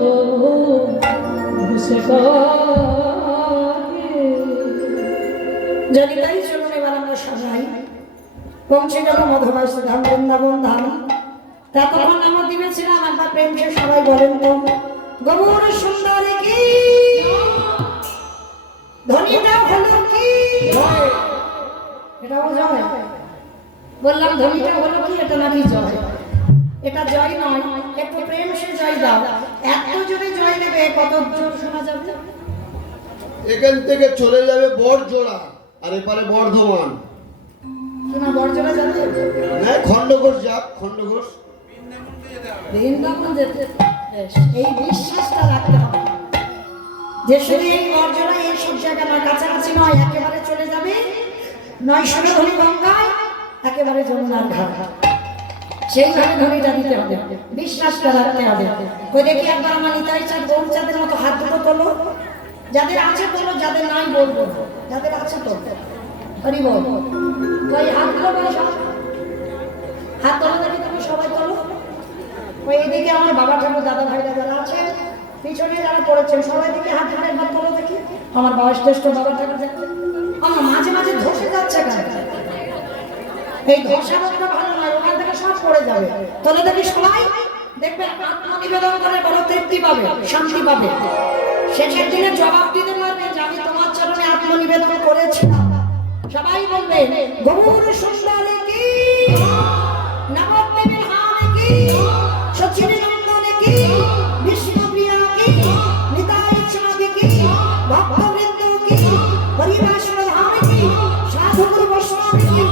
যাব যদি তাই চলুন এবার আমরা সবাই পৌঁছে গেল মধুবাস ধাম বৃন্দাবন ধাম। তখন আমার দিবেছিলাম একবার প্রেম সে সবাই বলেন তো গৌর সুন্দরী কি ধনীটাও হলো কি এটাও জয় বললাম ধনীটা হলো কি এটা নাকি জয় এটা জয় নয় একটু প্রেম সে জয় দাও এত যদি জয় নেবে কত জোর শোনা যাবে এখান থেকে চলে যাবে বড়জোড়া আর এপারে বর্ধমান শোনা বড়জোড়া যাবে না খন্ডঘোষ যাক খন্ডঘোষ বৃন্দাবন যেতে এই বিশ্বাসটা রাখতে হবে যে শুধু এই বড়জোড়া এই সব জায়গা নয় কাছাকাছি নয় একেবারে চলে যাবে নয় সুরধনী গঙ্গায় একেবারে যমুনার ঘাট সেইভাবে ধনীটা দিতে হবে বিশ্বাসটা রাখতে হবে ওই দেখি একবার আমার নিতাই চাঁদ গৌর চাঁদের মতো হাত দুটো তোলো যাদের আছে তোলো যাদের নাই বলবো যাদের আছে তোলো হরি বল ওই হাতগুলো বলে সব হাত তোলো দেখি তুমি সবাই তোলো ওই এদিকে আমার বাবা ঠাকুর দাদা ভাইরা যারা আছে পিছনে যারা পড়েছেন সবাই দিকে হাত ধরে হাত তোলো দেখি আমার বাবা শ্রেষ্ঠ বাবা ঠাকুর দেখতে আমার মাঝে মাঝে ধসে যাচ্ছে কেন এই ধসাটা ভালো নয় ওখান থেকে সব পড়ে যাবে তাহলে দেখি সবাই দেখবেন আত্মনিবেদন করে বড় তৃপ্তি পাবে শান্তি পাবে শেষের দিনে জবাব দিতে পারবে যে আমি তোমার চরণে আত্মনিবেদন করেছি সবাই বলবে গৌর সুন্দরী কি নবদ্বীপের হাম কি সচিনী নন্দন কি বিষ্ণুপ্রিয়া কি নিতাই চাঁদ কি ভক্তবৃন্দ কি হরিবাস প্রধান কি সাধুগুরু বৈষ্ণব কি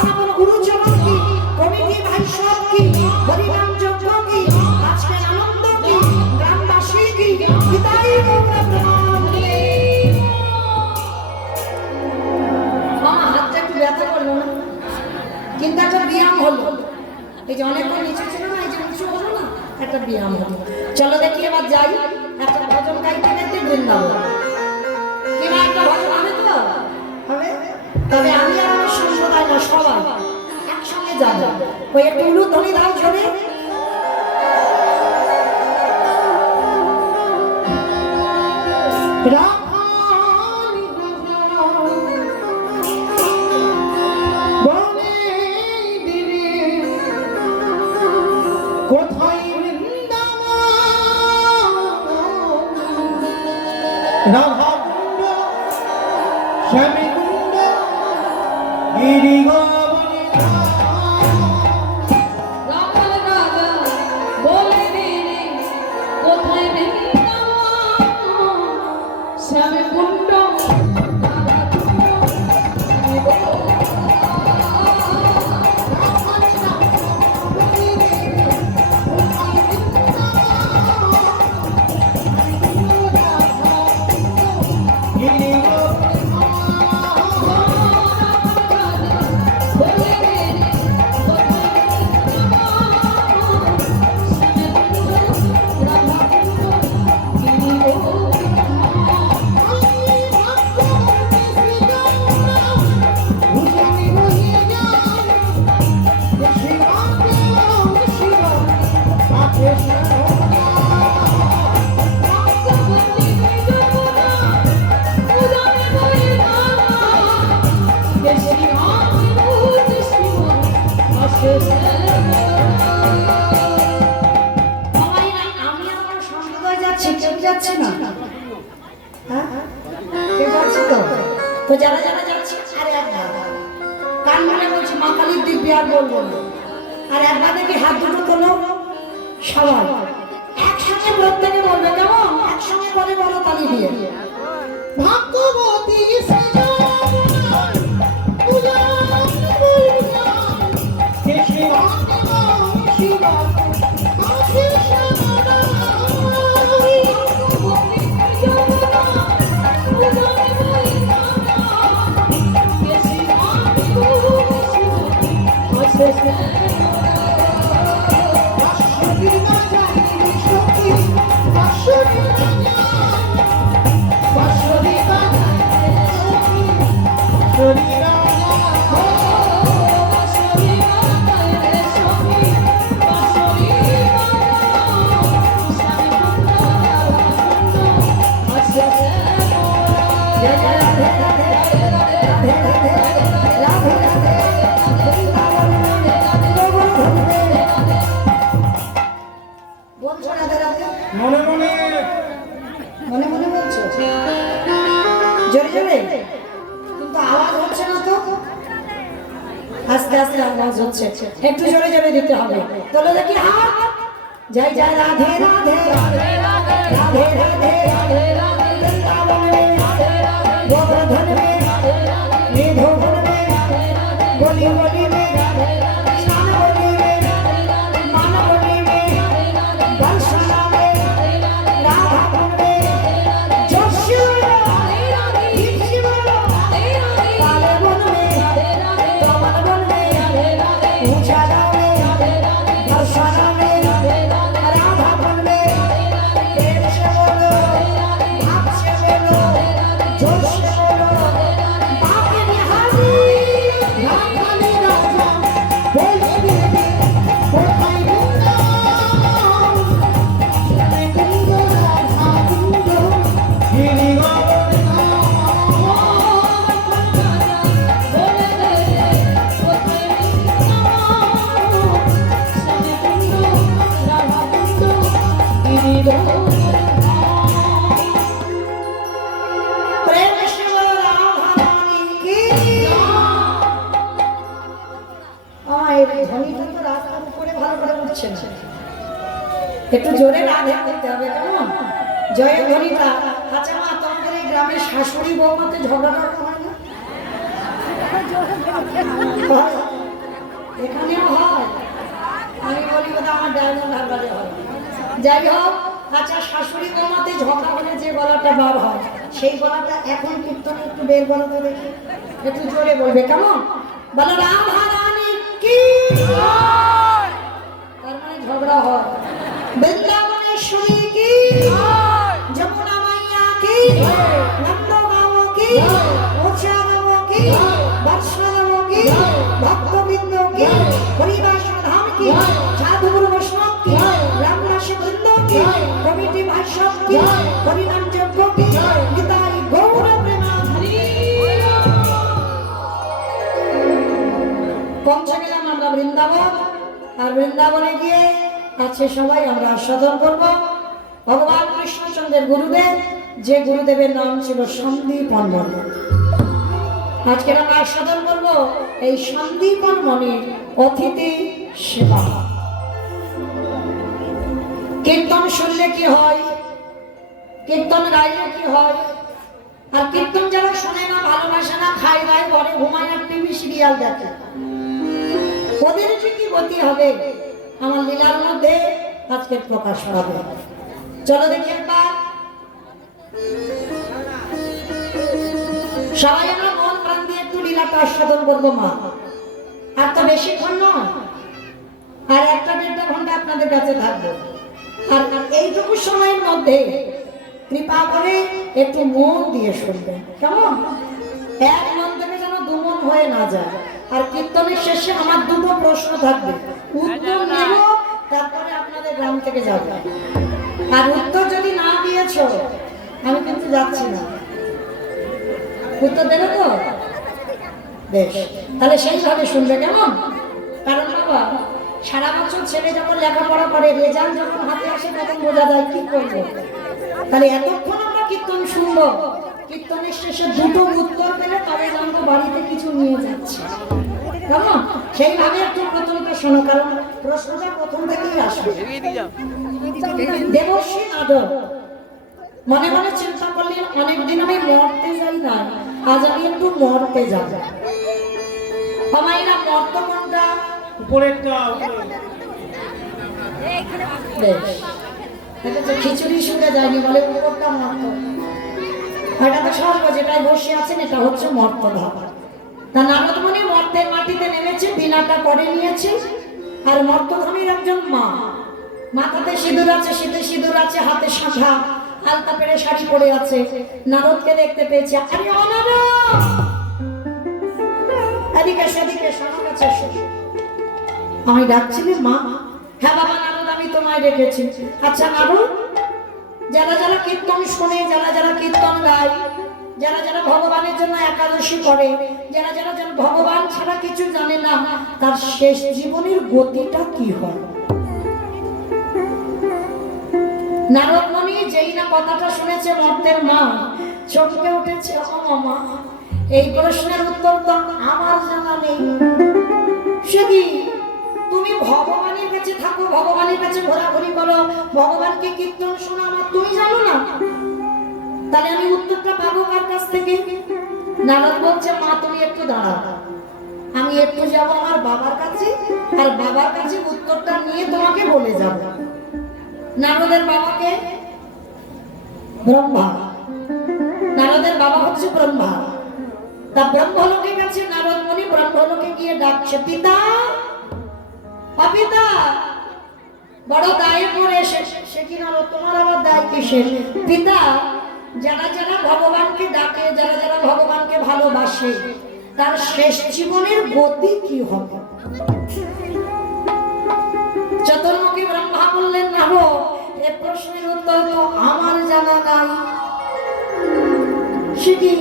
আপন গুরু চরণ কি কমিটি ভাই সব কি হরিনাম যজ্ঞ কি আজকে আনন্দ কি গ্রামবাসী কি নিতাই গৌর প্রণাম আমার হাতটা একটু ব্যথা করলো না কিন্তু একটা ব্যায়াম হলো এই যে অনেকক্ষণ নিচে ছিল না এই যে উঁচু হলো না একটা ব্যায়াম হলো চলো দেখি এবার যাই একটা ভজন গাইতে গাইতে বৃন্দাবন কিনা একটা ভজন হবে তো হবে তবে আমি আর আমার সম্প্রদায় না সবাই একসঙ্গে যাবো ওই একটু উলুধ্বনি দাও জোরে রাধাকুণ্ড শ্যামীকুণ্ড গিরিগোবরী রামলাল রাজা বলে দিনে কোথায় বৃন্দাবন শ্যামকুণ্ড যাচ্ছে না হ্যাঁ যাচ্ছে তো যারা যারা যাচ্ছে আরে একবার কান মানে বলছি মা কালীর দিব্যি আর বলবো না আর একবার দেখি হাত দুটো তোলো সবাই একসঙ্গে প্রত্যেকে বলবে কেমন একসঙ্গে বলে বলো তালি দিয়ে ভাগ্যবতী Yes, যাবে? মনে মনে মনে মনে বলছো? জোরে জোরে? কিন্তু আওয়াজ হচ্ছে না তো। আস্তে আস্তে আওয়াজ হচ্ছে, একটু জোরে জোরে দিতে হবে। তোলো দেখি হাত। জয় জয় রাধে রাধে রাধে রাধে রাধে রাধে রাধে বৃন্দাবন মে গোবর্ধন মে নিধোবন মে গলি গলি মে স্নান গলি মে মান গলি মে বর্ষণা মে রাধা বন মে যশু দীপ্তি বলো কালে বন মে কমল বন মে উজালা মে বর্ষণা মে রাধা বন মে প্রেম সে বলো ভাব সে বলো जोश से बोलो बाके निहारी राधानी राधा बोल बेबी कोठाई गुंगा मैं गुंगा राधा गुंगा गिरी प्रेम से बोलो राधा रानी की এই ধ্বনিটা তো রাস্তার উপরে ভালো করে উঠছে না, একটু জোরে রাধে করতে হবে। কেমন জয়ের ধ্বনিটা? আচ্ছা মা, তোমাদের এই গ্রামের শাশুড়ি বৌমাতে ঝগড়াটা হয় না? হয়? এখানেও হয়? আমি বলি ওটা আমার ডায়মন্ড হারবারে হয়। যাই হোক, আচ্ছা শাশুড়ি বৌমাতে ঝগড়া হলে যে গলাটা বার হয় সেই গলাটা এখন কীর্তনে একটু বের করো তো দেখি, একটু জোরে বলবে। কেমন বলো? রাধা রানী কি? তার মানে ঝগড়া হয়। বৃন্দাবনেশ্বরী কি? যমুনা মাইয়া কি? নন্দগাঁও কি? উচ্চারণ কি? বর্ষণ কি? ভক্তবৃন্দ কি? হরিদাস ধাম কি? সাধুগুরু বৈষ্ণব কি? রামদাসী বৃন্দ কি? কমিটি ভাষ্য কি? হরিনাম যজ্ঞ কি? গীতাই গৌর প্রেমাধারী। পৌঁছে গেলাম আমরা বৃন্দাবন, আর বৃন্দাবনে গিয়ে আছে সবাই আমরা আস্বাদন করব ভগবান কৃষ্ণচন্দ্রের গুরুদেব, যে গুরুদেবের নাম ছিল সন্দীপন মণি। আজকে আমরা আস্বাদন করব এই সন্দীপন মণির অতিথি সেবা। কীর্তন শুনলে কি হয়, কীর্তন গাইলে কি হয়, আর কীর্তন যারা শোনে না, ভালোবাসে না, খায় দায়, ঘরে ঘুমায় আর টিভি সিরিয়াল দেখে, ওদের যে কি গতি হবে আমার লীলার মধ্যে আজকে প্রকাশ পাবে। চলো দেখি একবার সবাই আমরা মন প্রাণ দিয়ে একটু লীলাটা আস্বাদন করবো মা। আর তো বেশিক্ষণ নয়, আর 1-1.5 ঘন্টা আপনাদের কাছে থাকবো। আর এইটুকু সময়ের মধ্যে কৃপা করে একটু মন দিয়ে শুনবেন। কেমন? এক মন থেকে যেন 2 মন হয়ে না যায়। আর কীর্তনের শেষে আমার 2টো প্রশ্ন থাকবে, উত্তর নেব, তারপরে আপনাদের গ্রাম থেকে যাব। আর উত্তর যদি না দিয়েছ আমি কিন্তু যাচ্ছি না। উত্তর দেবে তো? বেশ, তাহলে সেইভাবে শুনবে। কেমন? কারণ বাবা, সারা বছর ছেলে যখন লেখাপড়া করে, রেজাল্ট যখন হাতে আসে তখন বোঝা যায় কি করবো। তাহলে এতক্ষণ আমরা কীর্তন শুনবো, কীর্তনের শেষে 2টো উত্তর পেলে তবে জানবো বাড়িতে কিছু নিয়ে যাচ্ছে। কেমন? সেইভাবে একটু প্রথমটা শোনো, কারণ প্রশ্নটা প্রথম থেকেই আসবে। দেবশ্রী আদর মনে মনে চিন্তা করলেন, অনেকদিন আমি মরতে যাই না, আজ আমি একটু মরতে যাব। আমাইরা মর্ত কোনটা? উপরেরটা বেশ, এটা তো খিচুড়ি শুনে যায়নি, বলে উপরটা মর্ত। এটা তো স্বর্গ, যেটাই বসে আছেন এটা হচ্ছে মর্ত ধাপ। তা নারদ মুনি মর্তের মাটিতে নেমেছে, বিনাটা করে নিয়েছে। আর মর্তধামীর একজন মা, মাথাতে সিঁদুর আছে, শীতে সিঁদুর আছে, হাতে শাঁখা, আলতা পেড়ে শাড়ি পরে আছে। নারদকে দেখতে পেয়েছে। আরে ও নারদ, এদিকে সেদিকে আমার কাছে এসো। আমি ডাকছিলি মা? হ্যাঁ বাবা নারদ, আমি তোমায় ডেকেছি। আচ্ছা নারদ, যারা যারা কীর্তন শোনে, যারা যারা কীর্তন গায়, যারা যারা ভগবানের জন্য একাদশী করে, যারা যারা ভগবান ছাড়া কিছু জানে না, তার শেষ জীবনের গতিটা কি হয়? নারদ মুনি যেই না কথাটা শুনেছে মর্তের মা চমকে উঠেছে। ও মা, এই প্রশ্নের উত্তর তো আমার জানা নেই। সে কি, তুমি ভগবানের কাছে থাকো, ভগবানের কাছে ঘোরাঘুরি করো, ভগবানকে কীর্তন শোনা, আমার তুমি জানো না? তাহলে আমি উত্তরটা পাবো কার কাছ থেকে? নারদ বলছে, মা তুমি একটু দাঁড়াও, আমি একটু যাব আমার বাবার কাছে, আর বাবার কাছে উত্তরটা নিয়ে তোমাকে বলে যাব। নারদের বাবাকে ব্রহ্মা, নারদের বাবা হচ্ছে ব্রহ্মা। তা ব্রহ্মলোকে গেছে নারদ মুনি, ব্রহ্মলোকে গিয়ে ডাকছে, পিতা পিতা, বড় দায়ে পড়ে এসেছে। সে কি নারদ, তোমার আবার দায় কিসের? পিতা, যারা যারা ভগবানকে ডাকে, যারা যারা ভগবানকে ভালোবাসে, তার শেষ জীবনের গতি কি হবে? চতুর্মুখী ব্রহ্মা বললেন, নারদ, এ প্রশ্নের উত্তর তো আমার জানা নাই। সে কি,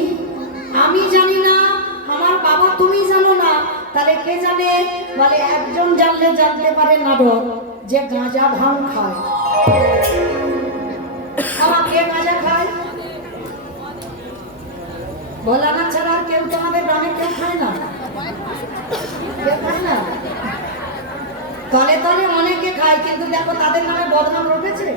আমি জানি না, আমার বাবা তুমি জানো না, তাহলে কে জানে? বলে একজন জানলে জানতে পারে নারদ, যে গাঁজা ভাঙ খায়। কে গাঁজা খায়? ভোলানাথ ছাড়া কেউ তোমাদের গ্রামে কেউ খায় না? কেউ খায় না? তলে তলে অনেকে খায়, কিন্তু দেখো তাদের নামে বদনাম রটেছে?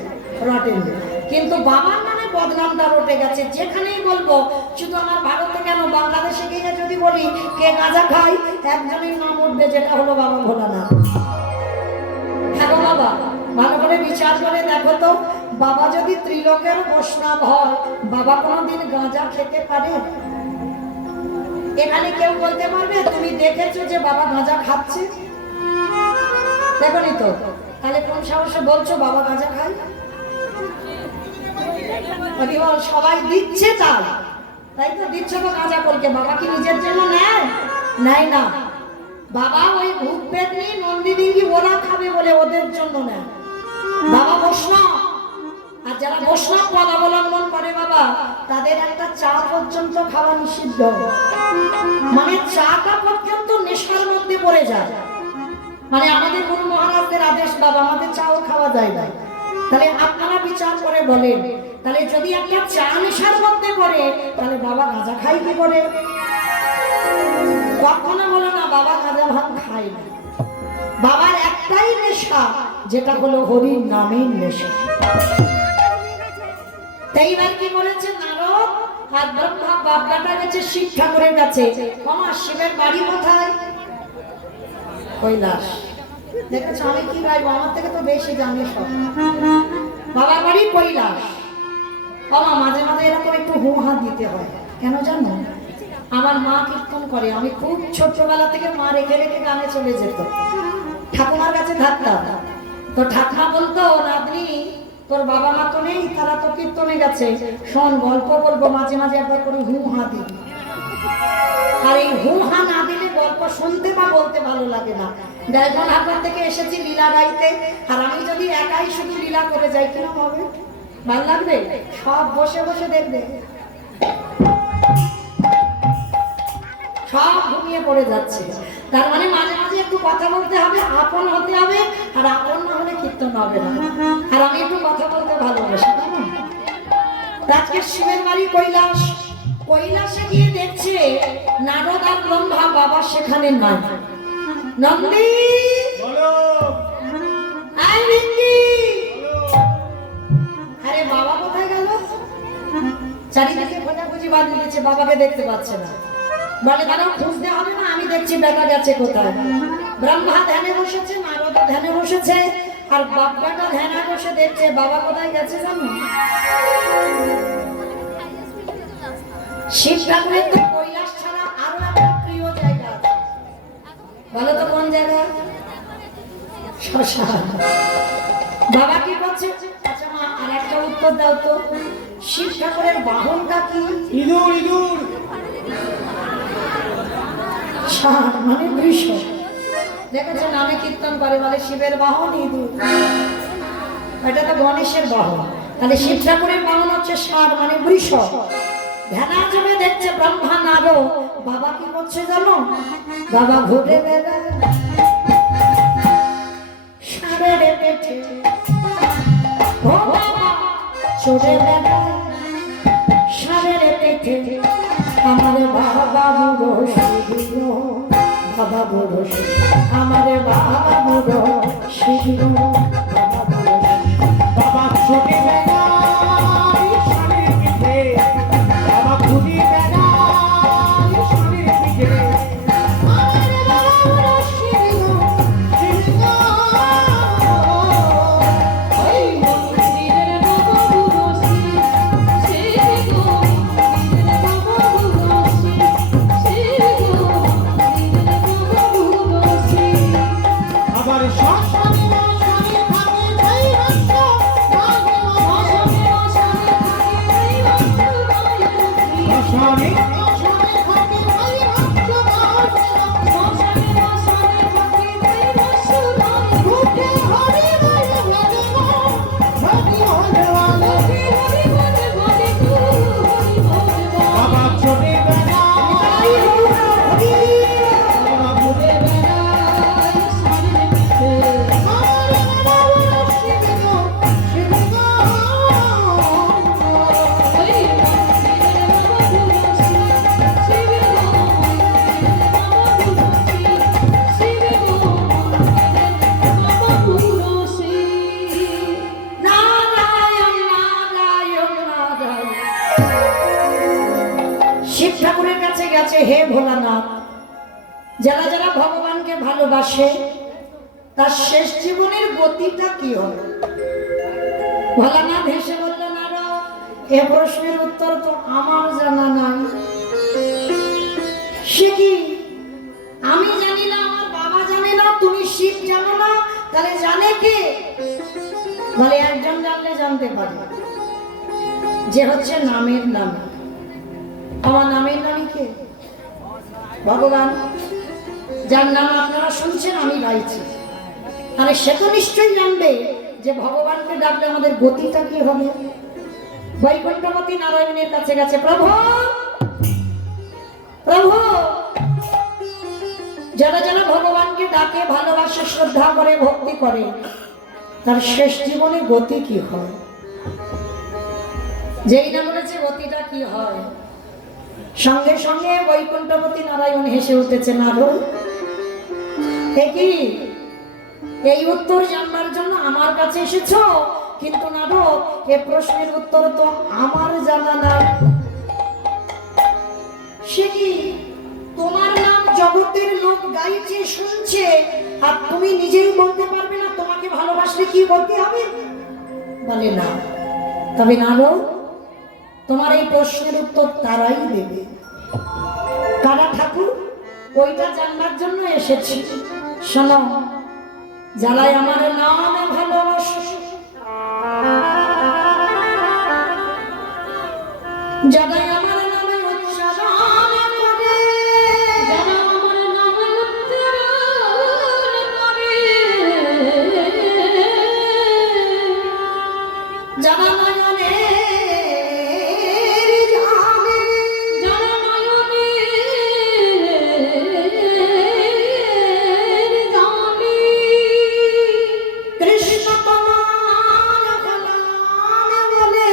রটেনি। কিন্তু বাবার নামে বদনামটা রটে গেছে। যেখানেই বলবো, শুধু আমার ভারতে কেন, বাংলাদেশে গিয়ে যদি বলি কে গাঁজা খায়, একজনই নাম উঠবে, যেটা হলো বাবা ভোলানাথ। হ্যাঁ গো বাবা, ভালো করে বিচার করে দেখো তো, বাবা যদি ত্রিলোকের বৈষ্ণব হয়, বাবা কোনোদিন গাঁজা খেতে পারে? এখানে কেউ বলতে পারবে তুমি দেখেছো যে বাবা গাঁজা খাচ্ছে? দেখনি তো, তাহলে কোন সাহসে বলছো বাবা গাঁজা খায়? সবাই দিচ্ছে, তাই তো দিচ্ছ তো গাঁজা করকে। বাবা কি নিজের জন্য নেয়? নেয় না। বাবা ওই ভূত পেতনি নন্দী ডিঙ্গি ওরা খাবে বলে ওদের জন্য নেয়। বাবা বৈষ্ণব, আর যারা বৈষ্ণব পদ অবলম্বন করে বাবা, তাদের একটা চা পর্যন্ত খাওয়া নিষিদ্ধ। মানে চাটা পর্যন্ত নেশার মধ্যে পড়ে যায়। মানে আমাদের গুরু মহারাজদের আদেশ, বাবা আমাদের চাও খাওয়া যায় না। তাহলে আপনারা বিচার করে বলেন, তাহলে যদি একটা চা নেশার মধ্যে পড়ে, তাহলে বাবা গাঁজা খাই কি করে? কখনো বলো না বাবা গাঁজা ভাঙ খায় না। বাবার একটাই নেশা, যেটা হলো হরির নামের নেশা। এইবার কি বলেছে নারদ আর ব্রহ্মা, বাপটা গেছে শিব ঠাকুরের কাছে। আমার শিবের বাড়ি কোথায়? কৈলাস। দেখেছ আমি কি গাইবো, আমার থেকে তো বেশি জানি সব। বাবার বাড়ি কৈলাস। আমার মাঝে মাঝে এরকম একটু হুহা দিতে হয়, কেন জানো? আমার মা কীর্তন করে, আমি খুব ছোটবেলা থেকে মা রেখে রেখে গানে চলে যেত, ঠাকুমার কাছে থাকতাম। তো ঠাকুমা বলতো, নাতনি তোর বাবা মা তো নেই, তারা তো কীর্তনে গেছে, শোন গল্প বলবো, মাঝে মাঝে একবার করে হুহা দিবি। আর এই হুহা না দিলে গল্প শুনতে বা বলতে ভালো লাগে না। ডায়মন্ড হারবার থেকে এসেছি লীলা গাইতে, আর আমি যদি একাই শুধু লীলা করে যাই, কিরকম হবে? ভালো লাগবে? সব বসে বসে দেখবে, সব ঘুমিয়ে পড়ে যাচ্ছে। তার মানে মাঝে মাঝে একটু কথা বলতে হবে, আপন হতে হবে, আর আপন না হলে কীর্তন হবে না। আর আমি একটু কথা বলতে ভালোবাসি। আজকে শিবের বাড়ি কৈলাস। কৈলাসে গিয়ে দেখছে নারদ আর ব্রহ্মা, বাবা সেখানে নাই। নন্দী, আরে বাবা কোথায় গেল? চারিদিকে খোঁজাখুঁজি বাদ দিয়েছে, বাবাকে দেখতে পাচ্ছে না। বলে দাঁড়াও, খুঁজতে হবে না, আমি দেখছি বেটা গেছে কোথায়। ব্রহ্মা ধ্যানে বসেছে, নারদ ধ্যানে বসেছে, আর বাপ্পাটা ধ্যানে বসে দেখছে বাবা কোথায় গেছে জানো? শিব ঠাকুরের তো কৈলাস ছাড়া আরো একটা প্রিয় জায়গা আছে, বলো তো কোন জায়গা? শ্মশান। বাবা কি বলছে? আচ্ছা মা, আর একটা উত্তর দাও তো, শিব ঠাকুরের বাহনটা কি? ইঁদুর। ইঁদুর ষাঁড় মানে বৃষ। দেখেছো নামে কীর্তন করে, বলে শিবের বাহন ইঁদুর। এটা তো গণেশের বাহন, তাহলে শিব ঠাকুরের বাহন হচ্ছে ষাঁড় মানে বৃষ। ধ্যানাজমে দেখছে ব্রহ্মা নারদ, বাবা কি করছে জানো? বাবা ঘুরে বেড়ায় ষাঁড়ের পেটে। ও বাবা চড়ে বেড়ায় সারের পেটে আমার বাবা বুড়ো শিবির বাবা বুড়ো আমার বাবা বুড়ো শিবির বাবা বুড়ো বাবা ছোটে বেড়াই সারের পিঠে, বাবা ঘুরি বেড়াই সারের পিঠে। আমার বাবা বুড়ো শিবির শিবির ওই মন্দিরের বাবা বুড়ো শিবির আবার শ্মশানে মশানে থাকে যাই রক্ত, শ্মশানে মশানে থাকে যাই রক্ত, বুকে হরি বলে বলে হরি বলে বলে। বাবা ছোটে বেড়াই বাবা ঘুরে বেড়াই সারের পিঠে, আমার বাবা বুড়ো শিবির শিবির। নারায়ণ নারায়ণ নারায়ণ। শিব ঠাকুরের কাছে গেছে, হে ভোলানাথ, যারা যারা ভগবানকে ভালোবাসে তার শেষ জীবনের গতিটা কি হবে? ভোলানাথ হেসে বলল, নারদ, এ প্রশ্নের উত্তর তো আমার জানা নাই। সে কি? আমি জানি না, আমার বাবা জানে না, তুমি শিব জানো না, তাহলে জানে কে? বলে একজন জানলে জানতে পারে, যে হচ্ছে নামের নাম। আমার নামের নামই কে? ভগবান, যার নাম আপনারা শুনছেন আমি গাইছি। তাহলে সে তো নিশ্চয়ই জানবে যে ভগবানকে ডাকলে আমাদের গতিটা কি হবে। বৈকুণ্ঠপতি নারায়ণের কাছে গেছে, প্রভু প্রভু, যারা যারা ভগবানকে ডাকে, ভালোবাসে, শ্রদ্ধা করে, ভক্তি করে, তার শেষ জীবনে গতি কি হয়? যেই না বলেছে গতিটা কি হয়, সঙ্গে সঙ্গে বৈকুণ্ঠপতি নারায়ণ হেসে উঠেছে, নারদ, কি এই উত্তর জানবার জন্য আমার কাছে এসেছো? কিন্তু নারদ, এ প্রশ্নের উত্তর তো আমার জানা নাই। সে কি? তোমার নাম জগতের লোক গাইছে, শুনছে, আর তুমি নিজেই বলতে পারবে না তোমাকে ভালোবাসলে কি বলতে হবে? বলে না। তবে নারদ, তোমার এই প্রশ্নের উত্তর তারাই দেবে। কারা ঠাকুর? ওইটা জানবার জন্য এসেছি। শোনো, যারাই আমার নামে ভালোবাসে, যারাই আমার নামে উচ্চারণ করে, যারা আমার নামে উচ্চারণ করে, যারা নয়নে জানে, যারা নয়নে জানে, কৃষ্ণ তোমার হলাম বলে,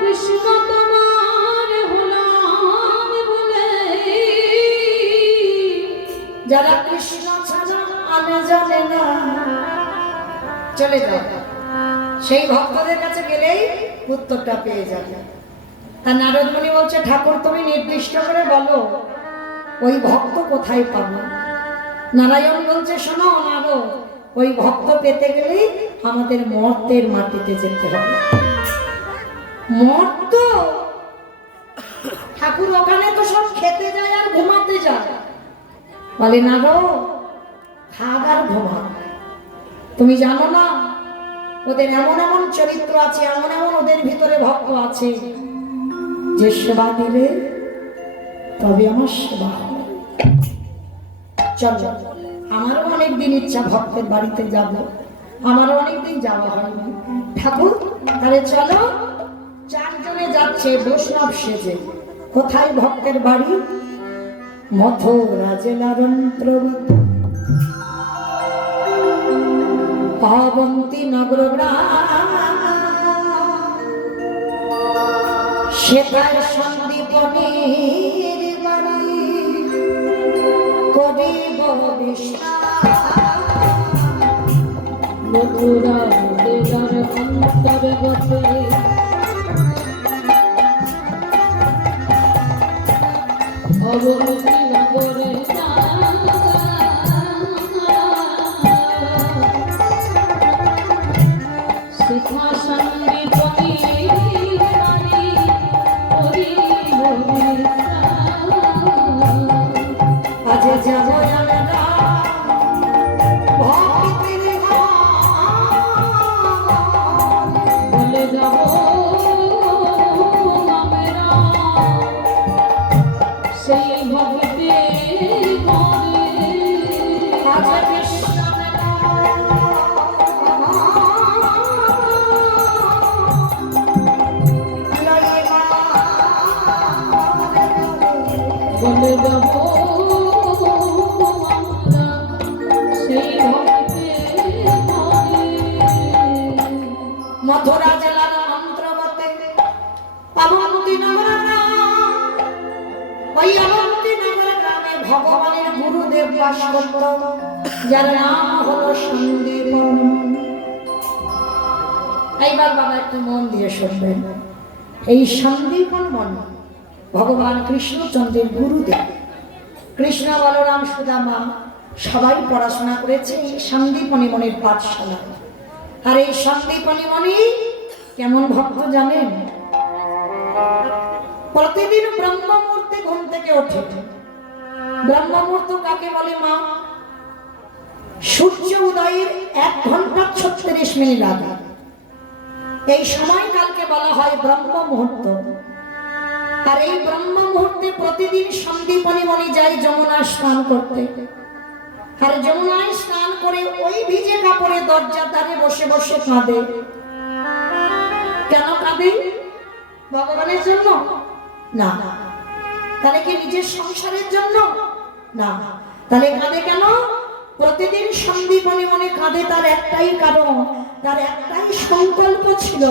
কৃষ্ণ তোমার হলাম বলে, যারা কৃষ্ণ ছাড়া আনে জানে না, চলে যাও। সেই ভক্তদের কাছে গেলেই উত্তরটা পেয়ে যাবে। তা নারদ মুনি বলছে, ঠাকুর তুমি নির্দিষ্ট করে বলো ওই ভক্ত কোথায় পাবো? নারায়ণ বলছে, শোনো নারদ, ওই ভক্ত পেতে গেলেই আমাদের মর্তের মাটিতে যেতে হবে। মর্ত? ঠাকুর ওখানে তো সব খেতে যায় আর ঘুমাতে যায়। বলে নারদ, খাগ আর ঘুমা। তুমি জানো না ওদের এমন এমন চরিত্র আছে, এমন এমন ওদের ভিতরে ভক্ত আছে, যে সেবা দিলে তবে আমার সেবা হবে। চল, আমারও অনেকদিন ইচ্ছা ভক্তের বাড়িতে যাব, আমারও অনেকদিন যাওয়া হয়নি। ঠাকুর, তাহলে চলো। চারজনে যাচ্ছে বৈষ্ণব সেজে। কোথায় ভক্তের বাড়ি? মথুরা জেলার অন্তর্গত অবন্তী নগর গ্রাম। সেথায় সন্দীপনীর বাণী করিব বিশ্বাস মথুরা দেদার অন্তর্গতে অবধি নগরে সেথা সন্দীপনী আজ যাব আমরা ভক্তির বলে যাব আমরা সেই ভক্তি আজ কৃষ্ণ বলে যাব আমরা সেই ভক্তি মথুরা জেলার অন্তর্গতে অবন্তী নগর গ্রাম। ওই অবন্তী নগর গ্রামে ভগবানের গুরুদেব বাস করত, যার নাম হলো সন্দীপন। এইবার বাবা একটু মন দিয়ে শুনবেন। এই সন্দীপন মন ভগবান কৃষ্ণচন্দ্রের গুরুদেব। কৃষ্ণ বলরাম সুদামা সবাই পড়াশোনা করেছে এই সন্দীপনী মনির পাঠশালায়। আর এই সন্দীপনী মনি কেমন ভক্ত জানেন? প্রতিদিন ব্রহ্ম মুহূর্তে ঘুম থেকে ওঠে। ব্রহ্ম মুহূর্ত কাকে বলে মা? সূর্য উদয়ের 1 ঘন্টা 36 মিনিট আগে এই সময়কালকে বলা হয় ব্রহ্ম মুহূর্ত। আর এই ব্রহ্ম মুহূর্তে প্রতিদিন সন্দীপনী মনি যায় যমুনায় স্নান করতে। আর যমুনায় স্নান করে ওই ভিজে কাপড়ে দরজার ধারে বসে বসে কাঁদে। কেন কাঁদে? ভগবানের জন্য না। তাহলে কি নিজের সংসারের জন্য না? তাহলে কাঁদে কেন? প্রতিদিন সন্দীপনী মনে কাঁদে তার একটাই কারণ, তার একটাই সংকল্প ছিল,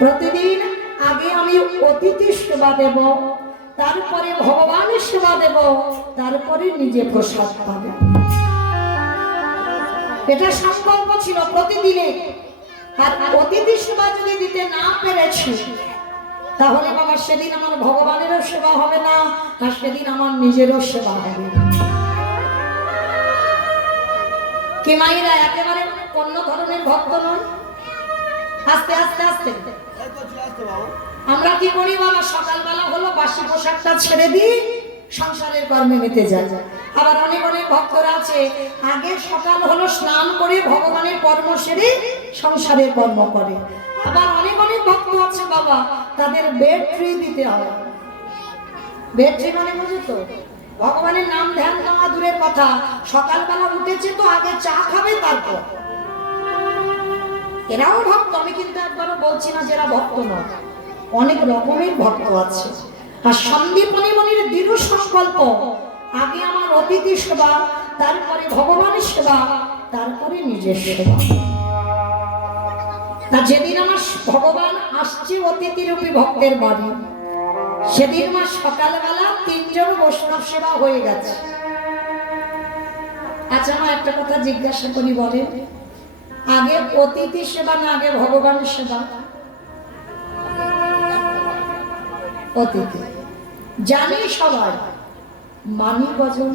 প্রতিদিন আগে আমি অতিথি সেবা দেব, তারপরে ভগবানের সেবা দেব, তারপরে নিজে প্রসাদ পাবে। এটা সংকল্প ছিল প্রতিদিনে। আর অতিথি সেবা যদি দিতে না পেরেছি, তাহলে বাবা সেদিন আমার ভগবানেরও সেবা হবে না, আর সেদিন আমার নিজেরও সেবা হবে না। কি মায়েরা একেবারে অন্য ধরনের ভক্ত নন? আস্তে আস্তে আস্তে আমরা কি করি বাবা? সকালবেলা হলো বাসি পোশাকটা ছেড়ে দিই, সংসারের কর্মে মেতে যায়। আবার অনেক অনেক ভক্তরা আছে আগে সকাল হলো স্নান করে ভগবানের কর্ম সেরে সংসারের কর্ম করে। আবার অনেক অনেক ভক্ত আছে বাবা তাদের বেড ট্রি দিতে হয়। বেড ট্রি মানে বুঝো তো? ভগবানের নাম ধ্যান দেওয়া দূরের কথা, সকালবেলা উঠেছে তো আগে চা খাবে তারপর। এরাও ভক্ত, আমি কিন্তু একবারও বলছি না যারা ভক্ত নয়, অনেক রকমের ভক্ত আছে। আর সন্দীপনী মনির দৃঢ় সংকল্প, আগে আমার অতিথি সেবা, তারপরে ভগবানের সেবা, তারপরে নিজের সেবা। তা যেদিন আমার ভগবান আসছে অতিথি রূপী ভক্তের বাড়ি, সেদিন আমার সকালবেলা 3 জন বৈষ্ণব সেবা হয়ে গেছে। আচ্ছা আমার একটা কথা জিজ্ঞাসা করি, বলে আগে অতিথি সেবা না আগে ভগবানের সেবা? অতিথি জানি সবাই, মানি কজন?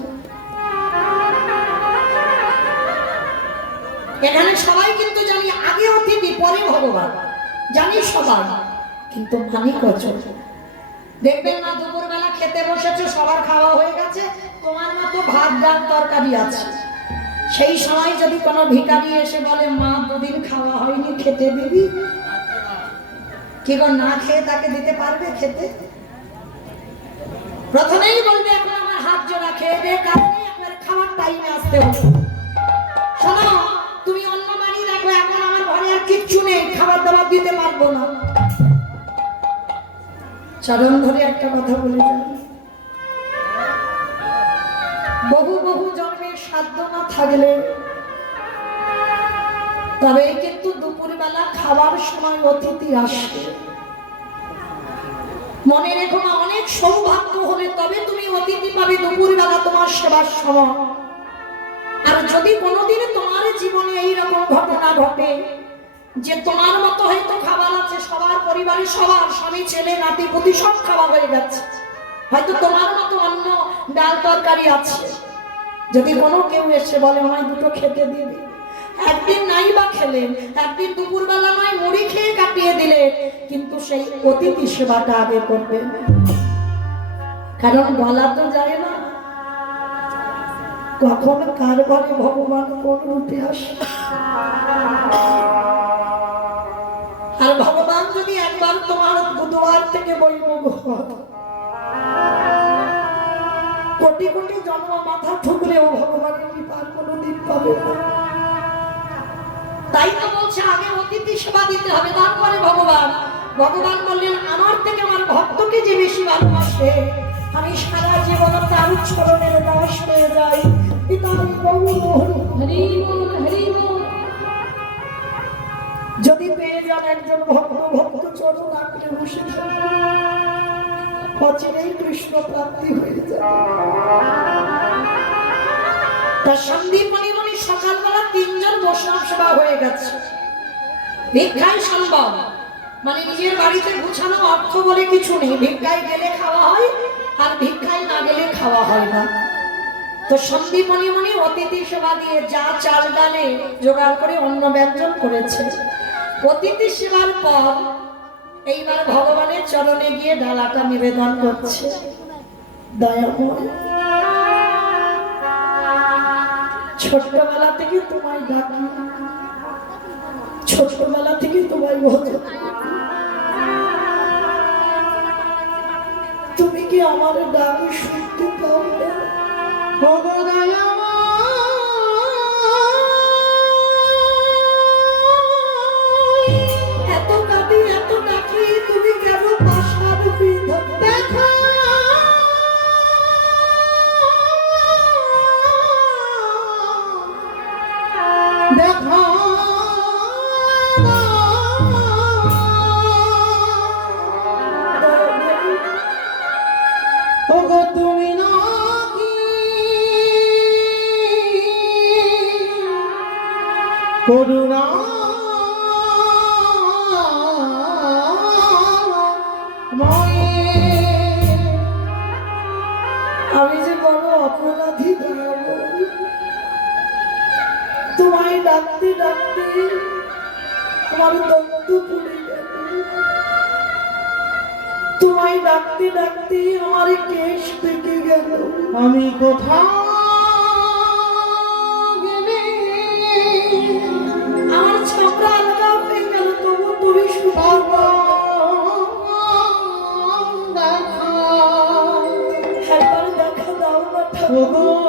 এখানে সবাই কিন্তু জানি আগে অতিথি পরে ভগবান, জানি সবাই, কিন্তু মানি কজন? দেখবেন না দুপুরবেলা খেতে বসেছো, সবার খাওয়া হয়ে গেছে, তোমার মতো ভাত ডাল তরকারি আছে, সেই সময় যদি কোনো ভিখারি এসে বলে মা 2 দিন খাওয়া হয়নি, খেতে দিবি? কি গো, না খেয়ে তাকে দিতে পারবে খেতে? প্রথমেই বলবে এখন আমার হাত জোড়া, খেয়ে দে, কারণ একবার খাওয়ার টাইমে আসতে হবে। শোনো, তুমি অন্য বাড়ি দেখো, এখন আমার ঘরে আর কিচ্ছু নেই, খাবার দাবার দিতে পারবো না। চরণ ধরে একটা কথা বলে যাই, বহু বহু জন্মের সাধ্য না থাকলে তবে কিন্তু দুপুরবেলা খাবার সময় অতিথি আসে। মনে রেখো মা, অনেক সৌভাগ্য হলে তবে তুমি অতিথি পাবে দুপুরবেলা তোমার সেবার সময়। আর যদি কোনোদিন তোমার জীবনে এইরকম ঘটনা ঘটে যে তোমার মতো হয়তো খাবার আছে, সবার পরিবারে সবার স্বামী ছেলে নাতি পুতি সব খাওয়া হয়ে গেছে, হয়তো তোমার মতো অন্য ডাল তরকারি আছে, যদি কোনো কেউ এসে বলে আমায় দুটো খেতে দিবে, একদিন নাই বা খেলেন, একদিন দুপুরবেলা নয় মুড়ি খেয়ে কাটিয়ে দিলে, কিন্তু সেই অতিথি সেবাটা আগে করবেন। কারণ বলা তো যায় না কখন কার ঘরে ভগবান কোন রূপে আসে। আর ভগবান যদি একবার তোমার দুয়ার থেকে বৈমুখ হয়, কোটি কোটি জন্ম মাথা ঠুকরেও ভগবানের কৃপার কোনোদিন পাবে না। তাই তো বলছে আগে অতিথি সেবা দিতে হবে, তারপরে ভগবান। ভগবান বললেন আমার থেকে আমার ভক্তকে যে বেশি ভালোবাসে আমি সারা জীবন তার চরণের দাস হয়ে যাই। পিতার গৌর হরি বল, হরি বল। যদি পেয়ে যান একজন ভক্ত, ভক্ত চরণ আঁকড়ে বসে অচিরেই কৃষ্ণ প্রাপ্তি হয়ে যায়। তার সন্দীপনী মনি সকালবেলা 3 জন বৈষ্ণব সেবা হয়ে গেছে। ভিক্ষায় সম্ভব, মানে নিজের বাড়িতে গুছানো অর্থ বলে কিছু নেই, ভিক্ষায় গেলে খাওয়া হয় আর ভিক্ষায় না গেলে খাওয়া হয় না। তো সন্দীপনী মনি অতিথি সেবা দিয়ে যা চাল ডালে জোগাড় করে অন্ন ব্যঞ্জন করেছে। অতিথি সেবার পর এইবার ভগবানের চরণে গিয়ে ডালাটা নিবেদন করছে। দয়াময়, ছোট্টবেলা থেকে তোমায় ডাকি, ছোট্টবেলা থেকে তোমায় ভজন, তুমি কি আমার ডাক শুনতে পাও না? এত কাঁদি এত ডাকি, তুমি কেন পাশার দেখা? দেখা ওগো তুমি নাকি করুণা আমি যে বড় অপরাধী দয়াময়, তোমায় ডাকতে ডাকতে আমার দন্ত পুড়ে গেল, তোমায় ডাকতে ডাকতে আমার কেশ পেকে গেল। আমি কোথাও গেলে আমার ছকরা আলগা হয়ে গেল, তবু তুমি শুনতে একবার দেখা দাও না ঠাকুর।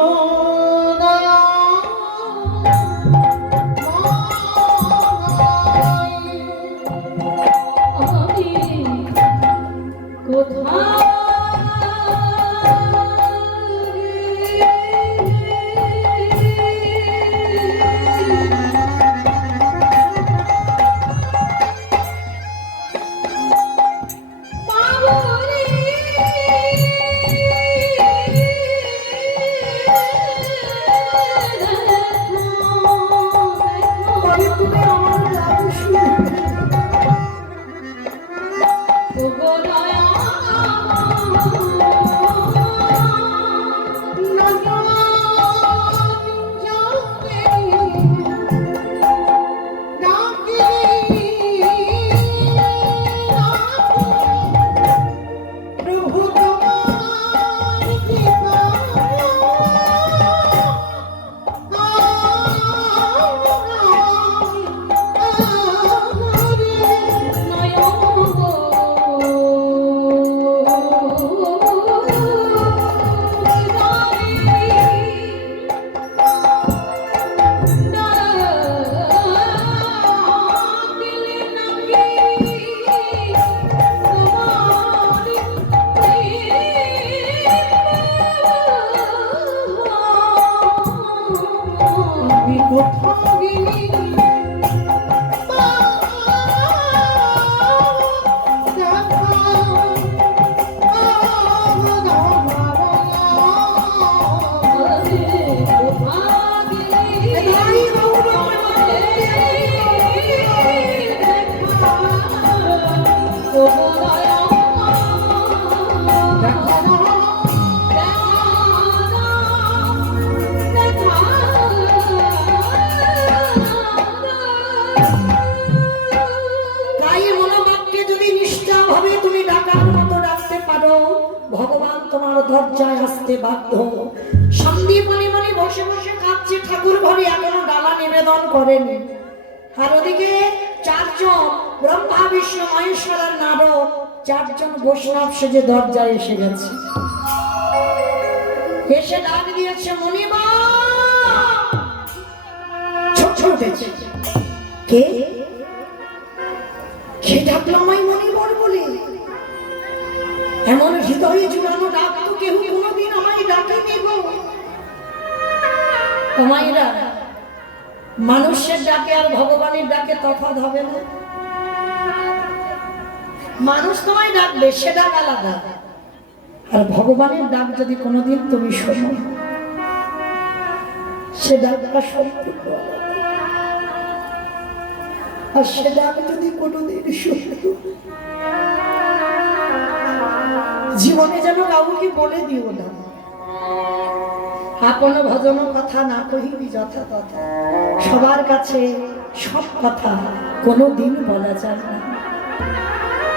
ওগো দয়াল দেখো না, তাই মনোবাক্যে যদি নিষ্ঠাভাবে তুমি ডাকার মতো ডাকতে পারো, ভগবান তোমার দরজায় আসতে বাধ্য। সন্দীপনী মনে বসে বসে কাঁদছে, ঠাকুর ঘরে এখনো ডালা নিবেদন করেনি। আর ওদিকে চারজন ব্রহ্মা বিষ্ণু মহেশ্বর আর নারদ, চারজন বৈষ্ণব সেজে দরজায় এসে গেছে। এসে ডাক দিয়েছে, মণিমা। ছোট উঠেছে, কে সে ডাকলো আমায় মণিবর বলে? এমন হৃদয়ে জুড়ানো ডাক তো কেউ কোনোদিন আমায় ডাকেনি গো। আমায়রা মানুষের ডাকে আর ভগবানের ডাকে তফাৎ হবে না। মানুষ তোমায় ডাকবে, সে ডাক আলাদা, আর ভগবানের ডাক যদি কোনোদিন তুমি শোনো, সে ডাকটা সম্পূর্ণ আলাদা। আর সে ডাক যদি কোনোদিন শোনো, জীবনে যেন কাউকে বলে দিও না, আপন ভজন কথা না কহিবি যথা তথা। সবার কাছে সব কথা কোনোদিন বলা যায় না।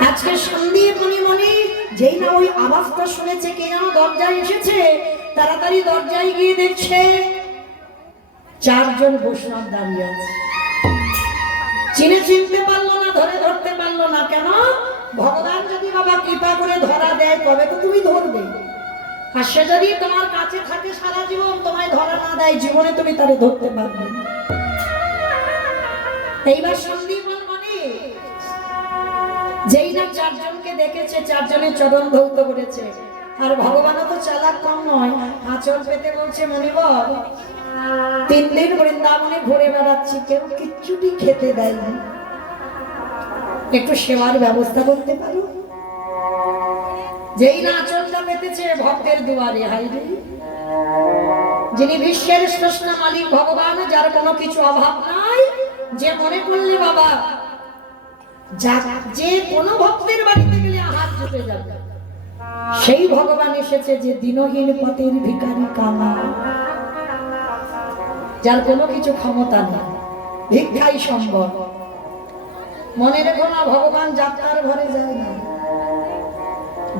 আজকে সন্দীপনী মনে যেই না ওই আওয়াজটা শুনেছে, কে যেন দরজায় এসেছে, তাড়াতাড়ি দরজায় গিয়ে দেখছে চারজন বৈষ্ণব দাঁড়িয়ে আছে। চিনতে পারলো না, ধরতে পারলো না। কেন? ভগবান যদি বাবা কৃপা করে ধরা দেয় তবে তো তুমি ধরবে, আর সে যদি তোমার কাছে থাকে সারা জীবন, তোমায় ধরা না দেয়, জীবনে তুমি তারে ধরতে পারবে না। এইবার সন্দীপন মানে যেই না চারজনকে দেখেছে, চারজনের চরণ ধৌত করেছে। আর ভগবানও তো চালাক কম নয়, আঁচল পেতে বলছে, মণিবর 3 দিন বৃন্দাবনে ঘুরে বেড়াচ্ছি, কেউ কিচ্ছুটি খেতে দেয়নি, একটু সেবার ব্যবস্থা করতে পারো? যেই না আঁচলটা পেতেছে ভক্তের দুয়ারে, হাইরে যিনি বিশ্বের স্রষ্টা মালিক ভগবান, যার কোনো কিছু অভাব নাই, যে মনে করলে বাবা যে কোনো ভক্তের বাড়িতে গেলে হাত জুটে যাবে, সেই ভগবান এসেছে যে দিনহীন পথের ভিখারি কামা, যার কোনো কিছু ক্ষমতা নেই, ভিক্ষাই সম্ভব। মনে রেখো না, ভগবান যাত্রার ঘরে যায় না,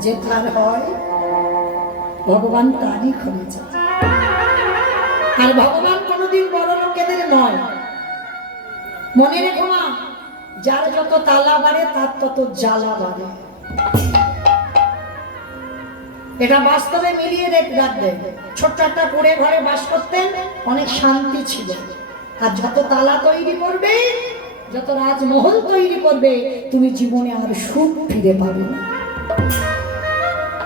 যে তার হয় ভগবান তারই ঘরে যায়। আর ভগবান কোনোদিন বড় লোকেদের নয়। মনে রেখো না, যার যত তালা বাড়ে তার তত জ্বালা বাড়ে। এটা বাস্তবে মিলিয়ে রাখবে। ছোট্ট একটা কুড়ে ঘরে বাস করতেন, অনেক শান্তি ছিল। আর যত তালা তৈরি করবে, যত রাজমহল তৈরি করবে, তুমি জীবনে আর সুখ ফিরে পাবে না।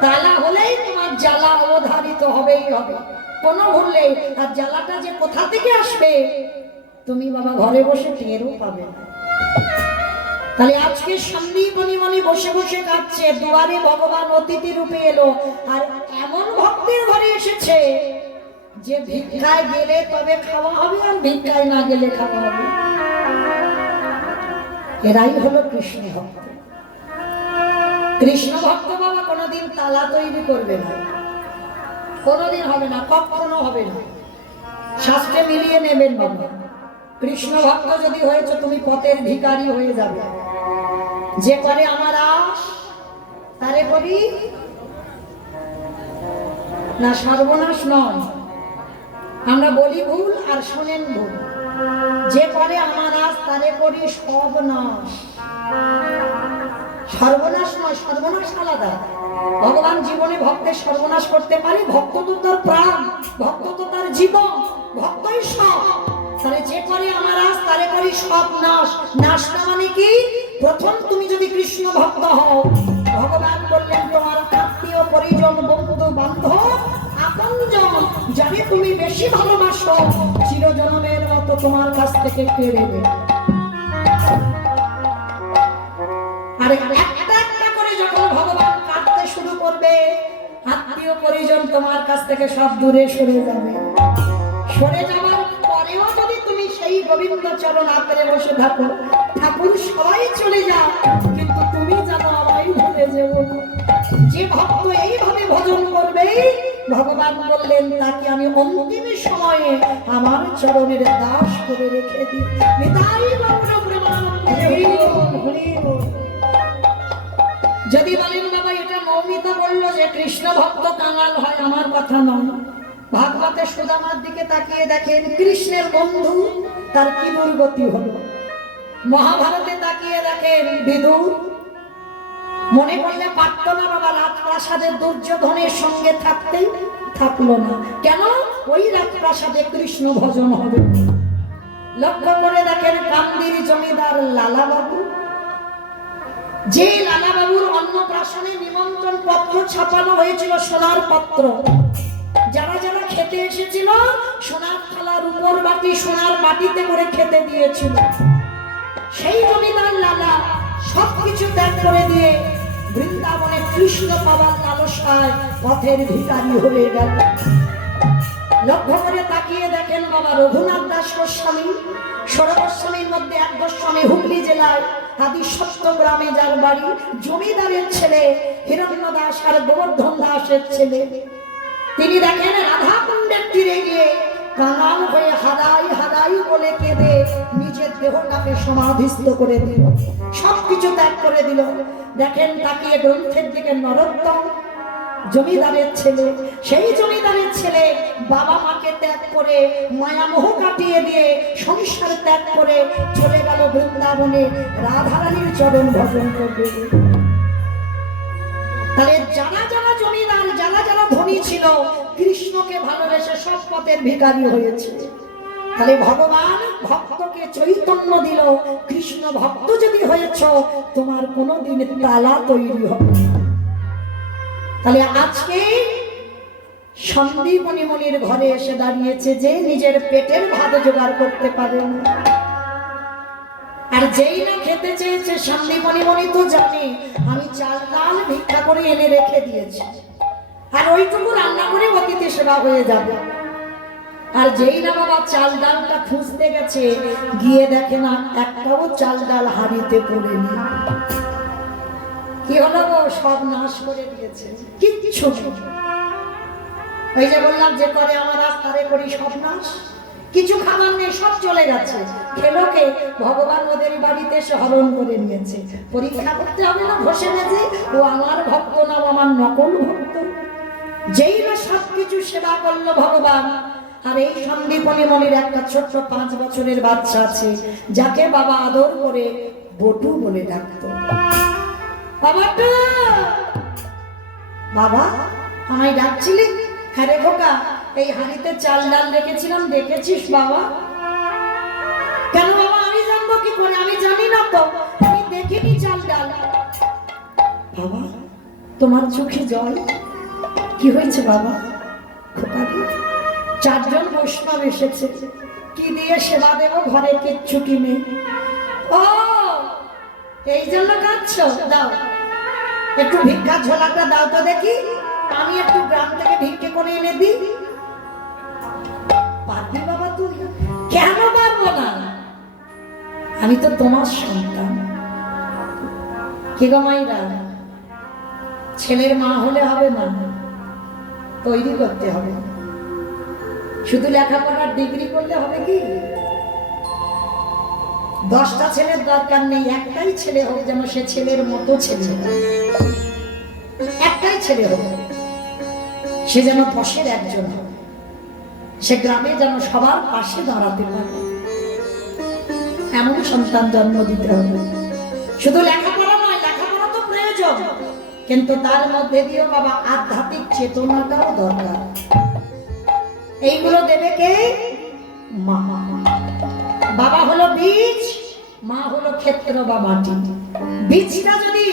তালা হলেই তোমার জ্বালা অবধারিত হবেই হবে, কোনো ভুললে। আর জ্বালাটা যে কোথা থেকে আসবে তুমি বাবা ঘরে বসে টেরও পাবে না। তাহলে আজকে সন্দীপনী মনি বসে বসে কাঁদছে, দুয়ারে ভগবান অতিথি রূপে এলো। আর এমন ভক্তের ঘরে এসেছে যে ভিক্ষায় গেলে তবে খাওয়া হবে, আর ভিক্ষায় না গেলে খাওয়া হবে। এরাই হলো কৃষ্ণ ভক্ত। কৃষ্ণ ভক্ত বাবা কোনোদিন তালা তৈরি করবে না, কোনোদিন হবে না, কখনো হবে না। শাস্ত্রে মিলিয়ে নেবেন বাবা। কৃষ্ণ ভক্ত যদি হয়েছে, তুমি পথের ভিখারি হয়ে যাবে। যে করে আমার আশ তারে করি না, সর্বনাশ নয়। আমরা বলি ভুল আর শোনেন ভুল। যে করে আমার আশ তারে করি সর্বনাশ। সর্বনাশ নয়, সর্বনাশ আলাদা। ভগবান জীবনে ভক্তের সর্বনাশ করতে পারে। ভক্ত তো তার প্রাণ, ভক্ত তো তার জীবন, ভক্তই সব। তাহলে যে করে আমার আজ তারে করি সব নাশ। নাশটা মানে কি? প্রথম তুমি যদি কৃষ্ণ ভক্ত হও, ভগবান বললেন তোমার আত্মীয় পরিজন বন্ধু বান্ধব আপনজন যাকে তুমি বেশি ভালোবাসো, চিরজন্মের মতো তোমার কাছ থেকে কেড়ে নেবে। আর একটা একটা করে যখন ভগবান কাটতে শুরু করবে, আত্মীয় পরিজন তোমার কাছ থেকে সব দূরে সরে যাবে। সরে যাওয়ার পরেও যদি তুমি সেই গোবিন্দ চরণ আঁকড়ে বসে থাকো, ঠাকুর সবাই চলে যাও, কিন্তু তুমি জানো ভগবান বললেন তাকে আমি অন্তিম সময়ে আমার চরণের দাস করে রেখে দিই। নিতাই গৌর প্রেমানন্দে। যদি বলেন বাবা এটা মৌমিতা বলল যে কৃষ্ণ ভক্ত কাঙাল হয়, আমার কথা নয়। ভাগবতে সুদামার দিকে তাকিয়ে দেখেন কৃষ্ণের বন্ধু তার কি দুর্গতি হলো। মহাভারতে তাকিয়ে দেখেন বিদুর মনে করলে পারত না বাবা রাজপ্রাসাদের দুর্যোধনের সঙ্গে থাকতেই থাকলো না। কেন? ওই রাজপ্রাসাদে কৃষ্ণ ভজন হবে। লক্ষ্য করে দেখেন কান্দির জমিদার লালাবাবু, যে লালাবাবুর অন্নপ্রাশনে নিমন্ত্রণ পত্র ছাপানো হয়েছিল, সোনার পত্র। যারা যারা খেতে এসেছিল সোনার থালার উপর বাটি সোনার বাটিতে করে খেতে দিয়েছিল। সেই জমিদার লালা সবকিছু ত্যাগ করে দিয়ে বৃন্দাবনে কৃষ্ণ পাবার লালসায় পথের ভিখারি হয়ে গেল। লক্ষ্য করে তাকিয়ে দেখেন বাবা রঘুনাথ দাস গোস্বামী, ষোড়শ গোস্বামীর মধ্যে এক গোস্বামী হুগলি জেলায় আদি সত্য গ্রামে যার বাড়ি, জমিদারের ছেলে হিরণ্য দাস আর গোবর্ধন দাসের ছেলে। তিনি দেখেন রাধা কুণ্ডের তীরে গিয়ে কাঙাল হয়ে হাদাই হাদাই বলে কেঁদে নিজের দেহটাকে সমাধিস্থ করে দিল, সবকিছু ত্যাগ করে দিল। দেখেন তাকিয়ে গ্রন্থের দিকে নরোত্তম জমিদারের ছেলে, সেই জমিদারের ছেলে বাবা মাকে ত্যাগ করে মায়ামোহ কাটিয়ে দিয়ে সংসার ত্যাগ করে চলে গেল বৃন্দাবনে রাধারানীর চরণ ভজন করবে। তাহলে যারা যারা জমিদার, যারা যারা ধনী ছিল, কৃষ্ণকে ভালোবেসে সব পথের ভিখারি হয়েছে। তাহলে ভগবান ভক্তকে চৈতন্য দিল, কৃষ্ণ ভক্ত যদি হয়েছ তোমার কোনোদিন তালা তৈরি হবে। তাহলে আজকে সন্দীপনী মনির ঘরে এসে দাঁড়িয়েছে যে নিজের পেটের ভাত জোগাড় করতে পারে না। আর যেই না খেতে চেয়েছে সন্দীপনী মনি তো জানে আমি চাল ডাল ভিক্ষা করে এনে রেখে দিয়েছি, আর ওইটুকু রান্না করে অতিথি সেবা হয়ে যাবে। আর যেই না বাবা চাল ডালটা খুঁজতে গেছে, গিয়ে দেখে না একটাও চাল ডাল হাড়িতে পড়েনি। কি হলো গো? সব নাশ করে দিয়েছে, কিচ্ছু নেই। ওই যে বললাম যে করে আমার রাস্তারে করি সব নাশ, কিছু খাবার নেই, সব চলে গেছে। খেলো কে? ভগবান ওদের বাড়িতে এসে হরণ করে নিয়েছে। পরীক্ষা করতে হবে না ঘষে মেজে ও আমার ভক্ত না আমার নকল ভক্ত। যেই না সবকিছু সেবা করলো ভগবান। আর এই সন্দীপনী মনির একটা ছোট্ট 5 বছরের বাচ্চা আছে, যাকে বাবা আদর করে বটু বলে ডাকতো। বাবাটা বাবা আমায় ডাকছিলি? হ্যাঁ রে খোকা, এই হাঁড়িতে চাল ডাল রেখেছিলাম, দেখেছিস বাবা? কেন বাবা? আমি জানবো কি করে? আমি জানি না তো, আমি দেখিনি চাল ডাল। বাবা তোমার চোখে জল? কি হয়েছে বাবা? খোকা 4 জন বৈষ্ণব এসেছে, কি দিয়ে সেবা দেব? ঘরে কিচ্ছু কি নেই। ও এই জন্য কাঁদছো? দাও একটু ভিক্ষার ঝোলাটা দাও তো দেখি, আমি একটু গ্রাম থেকে ভিক্ষে করে এনে দিই। পারবি বাবা তুই? কেন পারবো না? আমি তো তোমার সন্তান। কি গো মাইরা, ছেলের মা হলে হবে না, তৈরি করতে হবে। শুধু লেখাপড়ার ডিগ্রি করলে হবে কি? 10টা ছেলের দরকার নেই, একটাই ছেলে হোক, যেন সে ছেলের মতো ছেলে। একটাই ছেলে হোক, সে যেন 10-এর একজন হোক, সে গ্রামে যেন সবার পাশে দাঁড়াতে পারে, এমন সন্তান জন্ম দিতে হবে। শুধু লেখাপড়া নয়, লেখাপড়া তো প্রয়োজন, কিন্তু তার মধ্যে দিয়েও বাবা আধ্যাত্মিক চেতনাটাও দরকার। এইগুলো দেবে কে? মা। বাবা হলো বীজ, মা হলো ক্ষেত্র বা মাটি। বীজটা যদি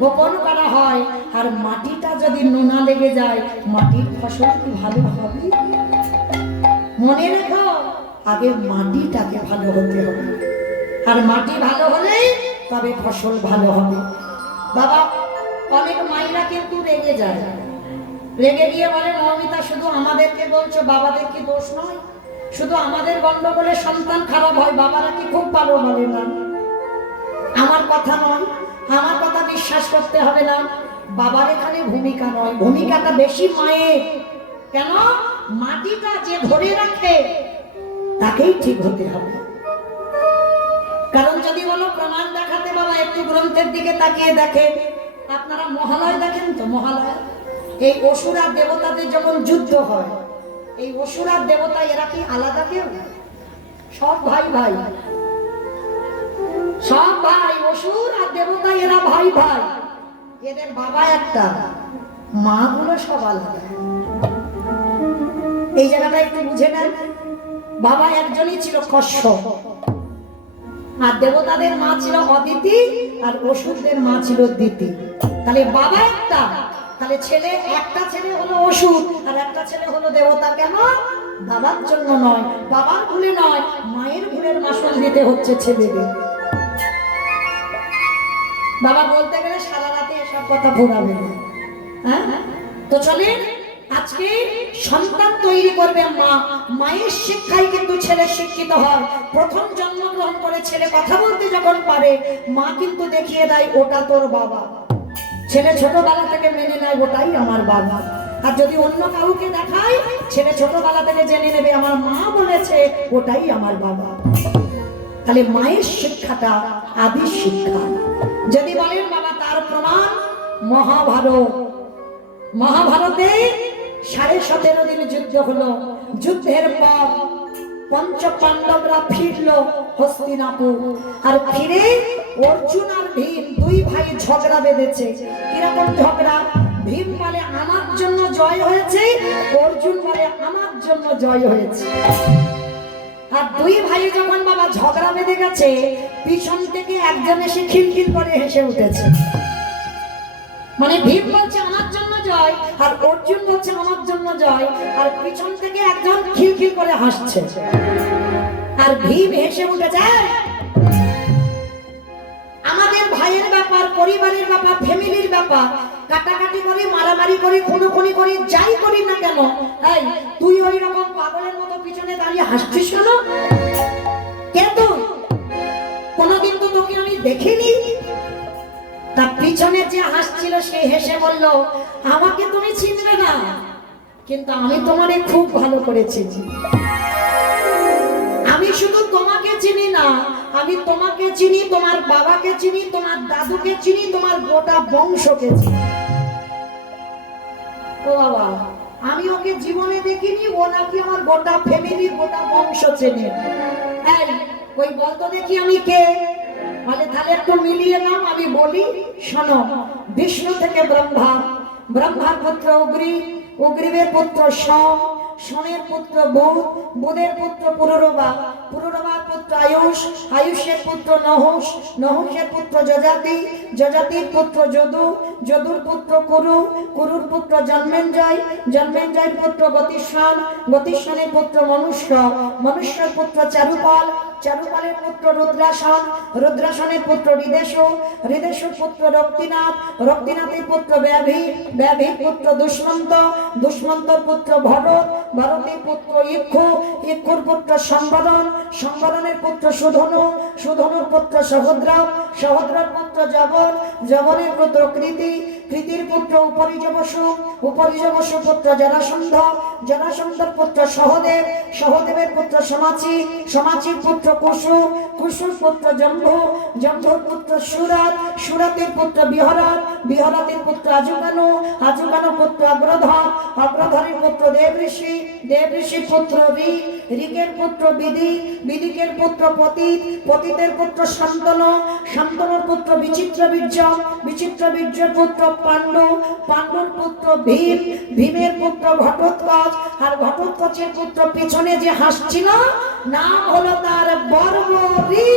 বপন করা হয় আর মাটিটা যদি নোনা লেগে যায়, মাটির ফসল কি ভালো হবে? মনে রেখো, আগে মাটিটাকে ভালো হতে হবে, আর মাটি ভালো হলে তবে ফসল ভালো হবে। বাবা অনেক মায়েরা কিন্তু রেগে যায়, রেগে গিয়ে বলে মৌমিতা শুধু আমাদেরকে বলছো, বাবাদের কি দোষ নয়? শুধু আমাদের গন্ডগোলে সন্তান খারাপ হয়, বাবারা কি খুব ভালো? বলে না, আমার কথা নয়, আমার কথা বিশ্বাস করতে হবে না। বাবার এখানে ভূমিকা নয়, ভূমিকাটা বেশি মায়ের। কেন? মাটিটা যে ধরে রাখে তাকেই ঠিক হতে হবে। কারণ যদি বলো প্রমাণ দেখাতে, বাবা একটু গ্রন্থের দিকে তাকিয়ে দেখেন। আপনারা মহালয় দেখেন তো? মহালয়, এই অসুর আর দেবতাদের যখন যুদ্ধ হয়, এই অসুর আর দেবতা এরা কি আলাদা কেউ? সব ভাই ভাই, সব ভাই। অসুর আর দেবতা এরা ভাই ভাই। এদের বাবা একটা, মা গুলো সব আলাদা। এই জায়গাটা একটু বুঝে নেন। বাবা একজনই ছিল, কশ্যপ, আর দেবতাদের মা ছিল অদিতি, আর অসুরদের মা ছিল দিতি। তাহলে বাবা একটা, তাহলে ছেলে একটা, ছেলে হলো অসুর আর একটা ছেলে হলো দেবতা। কেন? বাবার জন্য নয়, বাবার ভুলে নয়, মায়ের ভুলের মাসুল দিতে হচ্ছে ছেলেদের। বাবা বলতে গেলে সারা রাতে এসব কথা ঘোরাবে না। হ্যাঁ, তো চলেন আজকে সন্তান তৈরি করবে মা। মায়ের শিক্ষায় কিন্তু ছেলে শিক্ষিত হয়। প্রথম জন্মগ্রহণ করে ছেলে কথা বলতে যখন পারে, মা কিন্তু দেখিয়ে দেয় ওটা তোর বাবা। ছেলে ছোটবেলা থেকে মেনে নেয় ওটাই আমার বাবা। আর যদি অন্য কাউকে দেখায়, ছেলে ছোটবেলা থেকে জেনে নেবে আমার মা বলেছে ওটাই আমার বাবা। তাহলে মায়ের শিক্ষাটা আদি শিক্ষা। যদি বলেন বাবা তার প্রমাণ মহাভারত। মহাভারতে 17.5 দিন যুদ্ধ হলো। যুদ্ধের পর পঞ্চ পাণ্ডবরা ফিরল হস্তিনাপুর। আর ফিরে অর্জুন আর ভীম দুই ভাই ঝগড়া বেঁধেছে। কিরকম ঝগড়া? ভীম বলে আমার জন্য জয় হয়েছে, অর্জুন বলে আমার জন্য জয় হয়েছে। আর দুই ভাই যখন বাবা ঝগড়া বেঁধে গেছে, পিছন থেকে একজন এসে খিলখিল করে হেসে উঠেছে। মানে ভীম বলছে আমার জন্য জয়, আর অর্জুন বলছে আমার জন্য জয়, আর পিছন থেকে একজন খিলখিল করে হাসছে। আর ভীম হেসে উঠেছে। আমাদের ভাইয়ের ব্যাপার, পরিবারের ব্যাপার, ফ্যামিলির ব্যাপার, কাটাকাটি করি, মারামারি করি, খুনোখুনি করি, যাই করি না কেন, এই তুই ওই রকম পাগলের মতো পিছনে দাঁড়িয়ে হাসছিস কেন? কিন্তু কোনোদিন তো তোকে আমি দেখিনি। তার পিছনে যে হাসছিল সে হেসে বলল, আমাকে তুমি চিনবে না, কিন্তু আমি তোমারে খুব ভালো করে চিনি। আমি শুধু তোমাকে চিনি না, আমি তোমাকে চিনি, তোমার বাবাকে চিনি, তোমার দাদুকে চিনি, তোমার গোটা বংশকে চিনি। ও বাবা, আমি ওকে জীবনে দেখিনি, ও নাকি আমার গোটা ফ্যামিলি, গোটা বংশ চেনে। এই ওই বলতো দেখি আমি কে? বলে তাহলে একটু মিলিয়ে নাও, আমি বলি শোনো। বিষ্ণু থেকে ব্রহ্মা, ব্রহ্মার পুত্র অগ্নি, অগ্নিবের পুত্র সোম, সোমের পুত্র বুধ, বুধের পুত্র পুরুরবা, পুরুরবার পুত্র আয়ুষ, আয়ুষের পুত্র নহুষ, নহুষের পুত্র যজাতি, যজাতির পুত্র যদু, যদুর পুত্র কুরু, কুরুর পুত্র জন্মেঞ্জয়, জন্মেঞ্জয়ের পুত্র গতিস্বান, গতিস্বানের পুত্র মনুষ্য, মনুষ্যের পুত্র চারুপাল, চারুপালের পুত্র রুদ্রাসন, রুদ্রাসনের পুত্র হৃদেশ, হৃদেশের পুত্র রক্তিনাথ, রক্তিনাথের পুত্র ব্যাভি, ব্যাভির পুত্র দুষ্মন্ত, দুষ্মন্তর পুত্র ভরত, ভরতের পুত্র ইক্ষু, ইক্ষুর পুত্র সম্বরণ, সম্বরণের পুত্র সুধনু, সুধনুর পুত্র সহদ্রব, সহদ্রর পুত্র জবন, জবনের পুত্র কৃতি, কৃতির পুত্র উপরিজবসু, উপরিজবসু পুত্র জরাসন্ধ, জরাসন্ধর পুত্র সহদেব, সহদেবের পুত্র সমাচি, সমাচির পুত্র কুশু, কুশুর পুত্র জম্ভু, জম্ভুর পুত্র সুরাত, সুরাতের পুত্র বিহরাত, বিহরাতের পুত্র আজুকানু, আজুকানুর পুত্র অগ্রধর, অগ্রধরের পুত্র দেবঋষি, দেবঋষির পুত্র ঋক, ঋকের পুত্র বিধি, বিদিকের পুত্র পতিত, পতিতের পুত্র শান্তনু, শান্তনুর পুত্র বিচিত্রবীর্য, বিচিত্রবীর্যের পুত্র পাণ্ডু, পাণ্ডুর পুত্র ভীম, ভীমের পুত্র ঘটোৎকচ, আর ঘটোৎকচের পুত্র পিছনে যে হাসছিল নাম হলো তার বর্বরী।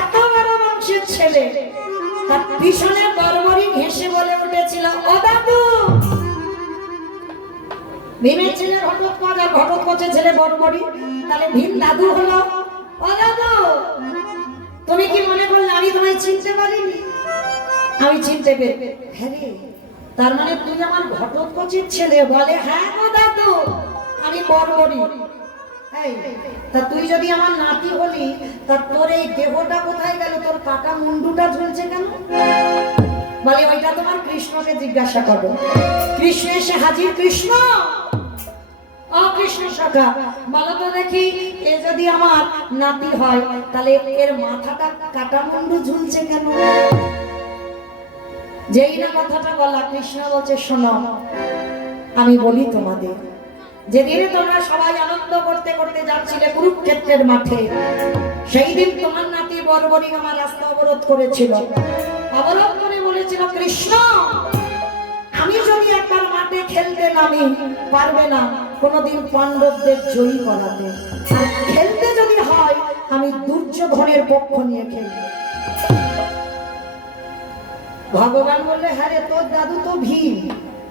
এত বড় বংশের ছেলে, তার পিছনে বর্বরী হেসে বলে উঠেছিল, ও দাদু। ভীমের ছেলে ঘটোৎকচ আর ঘটোৎকচের ছেলে বর্বরী, তাহলে ভীম দাদু হলো। ও দাদু, তুমি কি মনে করলে আমি তোমায় চিনতে পারিনি? আমি চিনতে পেরে। হ্যাঁ রে, তার মানে তুই আমার ঘটোৎকচের ছেলে? বলে হ্যাঁ গো দাদু, আমি বর্বরী। তা তুই যদি আমার নাতি হলি, তা তা তোর এই দেহটা কোথায় গেল, তোর কাটা মুন্ডুটা ঝুলছে কেন? বলে ওইটা তোমার কৃষ্ণকে জিজ্ঞাসা করো। কৃষ্ণ এসে হাজির। কৃষ্ণ, ও কৃষ্ণ সখা, বলো তো দেখি, এ যদি আমার নাতি হয় তাহলে এর মাথাটা কাটা মুন্ডু ঝুলছে কেন? যেই না কথাটা বলা, কৃষ্ণ বলছে শোনো, আমি বলি তোমাদের, যেদিনে তোমরা সবাই আনন্দ করতে করতে যাচ্ছিলে কুরুক্ষেত্রের মাঠে, সেই দিন তোমার নাতি বর্বরী আমার রাস্তা অবরোধ করেছিল। অবরোধ করে বলেছিল, কৃষ্ণ আমি যদি একবার মাঠে খেলতে নামি, পারবে না কোনোদিন পাণ্ডবদের জয়ী করাতে, আর খেলতে যদি হয় আমি দুর্যোধনের পক্ষ নিয়ে খেলব। ভগবান বললে, হ্যাঁ রে, তোর দাদু তো ভীম,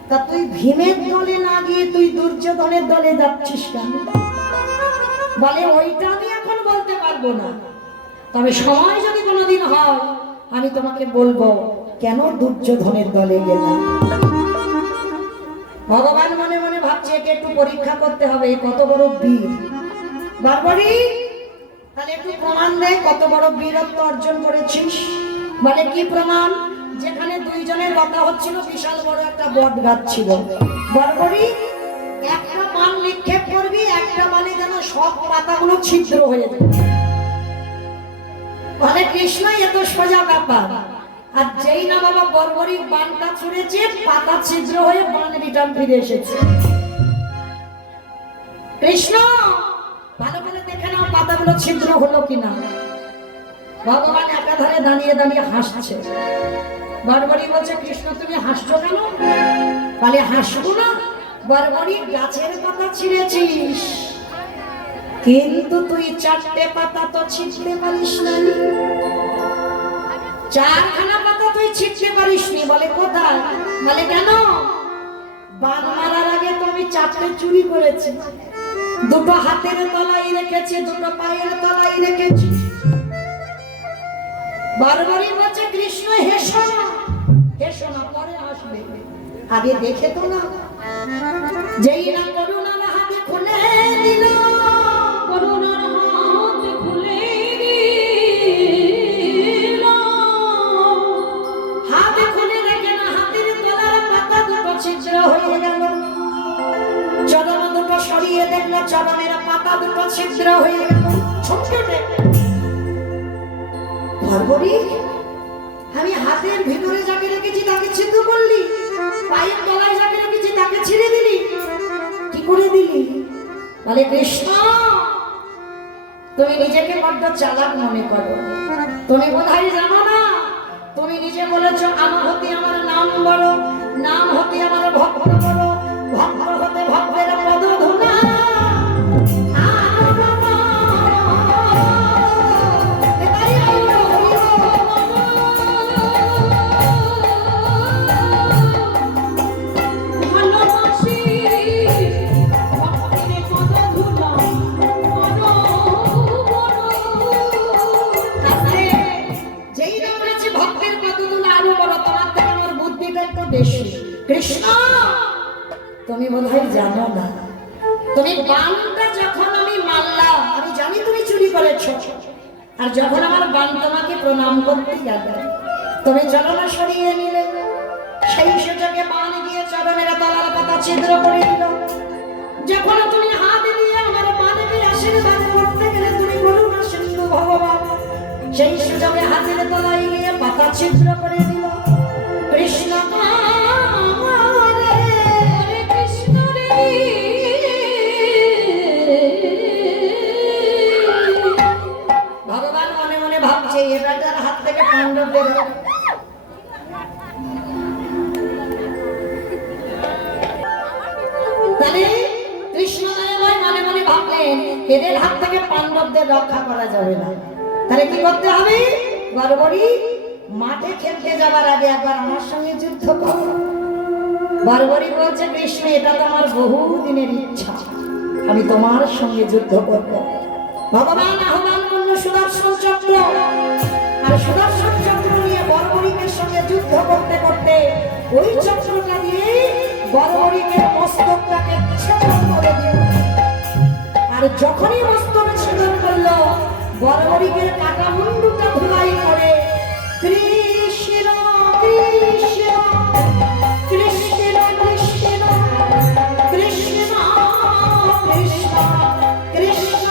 তা তুই ভীমের দলে না গিয়ে তুই দুর্যোধনের দলে যাচ্ছিস কেন? বলে ওইটা আমি এখন বলতে পারবো না, তবে সময় যদি কোনোদিন হয় আমি তোমাকে বলবো কেন দুর্যোধনের দলে গেলাম। ভগবান মনে মনে ভাবছে একে একটু পরীক্ষা করতে হবে, কত বড় বীর। বর্বরী, তাহলে একটু প্রমাণ দেয় কত বড় বীরত্ব অর্জন করেছিস। বলে কি প্রমাণ? যেখানে দুইজনের কথা হচ্ছিল বিশাল বড় একটা বট গাছ ছিল। বর্বরী, একটা বান নিক্ষেপ করবি, একটা বানে যেন সব পাতাগুলো ছিদ্র হয়ে যাবে। বলে কৃষ্ণ, এত সোজা ব্যাপার। আর যেই না বাবা বর্বরী বানটা ছুঁড়েছে, পাতা ছিদ্র হয়ে বান রিটার্ন ফিরে এসেছে। কৃষ্ণ, ভালো করে দেখে নাও পাতাগুলো ছিদ্র হলো কিনা। ভগবান একাধারে দাঁড়িয়ে দাঁড়িয়ে হাসছে। বর্বরী বলছে, কৃষ্ণ তুমি হাসছো কেন? বলে হাসবো না, বর্বরী গাছের পাতা ছিঁড়েছিস, কিন্তু তুই চারটে পাতা তো ছিঁড়তে পারিস না। চারখানা পাতা তুই ছিঁড়তে পারিসনি। বলে কোথায়? বলে কেন? বান মারার আগে তো আমি চারটে চুরি করেছি, দুটো হাতের তলায় রেখেছি, দুটো পায়ের তলায় রেখেছি। বর্বরী বলছে, কৃষ্ণ হেসো না, হেসো না, পরে আসবে, আগে দেখে তো না। যেই না করুণার হাতে খুলে দিল, করুণার হাত খুলে দিল, হাতে খুলে রেখে না হাতের তলার পাতা দুটো ছিদ্র হয়ে গেল। চরণ দুটো সরিয়ে দেখলো, চরণের পাতা দুটো ছিদ্র হয়ে গেল। বর্বরী, আমি হাতের ভিতরে যাকে রেখেছি তাকে ছিদ্র করলি, পায়ের তলায় যাকে রেখেছি তাকে ছিঁড়ে দিলি, কি করে দিলি? বলে কৃষ্ণ, তুমি নিজেকে বড্ড চালাক মনে করো, তুমি বোধহয় জানো না, তুমি নিজে বলেছো আমার হতে আমার নাম বড়, নাম হতে আমার ভক্ত বড়, ভক্ত হতে ভক্তের পদ ধুনা। ভালোবাসি ভক্তের পদ ধুলা, যেই না বলেছি ভক্তের পদ ধুলা আরো বড়, তোমার থেকে আমার বুদ্ধিটা একটু বেশি। কৃষ্ণ, তুমি বোধহয় জানো না, তুমি বানটা যখন আমি মারলাম, আমি জানি তুমি চুরি করেছো, আর যখন আমার বান তোমাকে প্রণাম করতে গেল, তুমি চরণ সরিয়ে নিলে, সেই সুযোগে বান গিয়ে চরণের তলার পাতা ছিদ্র করে দিল। যখন তুমি হাত দিয়ে আমার বানকে আশীর্বাদ করতে গেলে, তুমি করুণা সিন্ধু ভগবান, সেই সুযোগে হাতের তলায় গিয়ে পাতা ছিদ্র করে দিল। কৃষ্ণ কৃষ্ণ রে, ভগবান মনে মনে ভাবছে এটার হাত থেকে পাণ্ডবদের তাহলে কৃষ্ণদেব মনে মনে ভাবলেন এদের হাত থেকে পাণ্ডবদের রক্ষা করা যাবে না, তাহলে কি করতে হবে? বর্বরী, মাঠে খেলতে যাবার আগে একবার আমার সঙ্গে যুদ্ধ করো। বর্বরী বলছে, কৃষ্ণ এটা তো আমার বহু দিনের ইচ্ছা, আমি তোমার সঙ্গে যুদ্ধ করব। ভগবান আহ্বান করলো সুদর্শন চক্র, আর সুদর্শন চক্র নিয়ে বর্বরীকের সঙ্গে যুদ্ধ করতে করতে ওই চক্রটা দিয়ে বর্বরীকের মস্তকটাকে ছেদন করে দিল। আর যখনই মস্তক ছেদন করলো, বর্বরিকের কাটা মুন্ডুটা ধুলাই করে কৃষ্ণ কৃষ্ণ কৃষ্ণ কৃষ্ণ কৃষ্ণ কৃষ্ণ কৃষ্ণ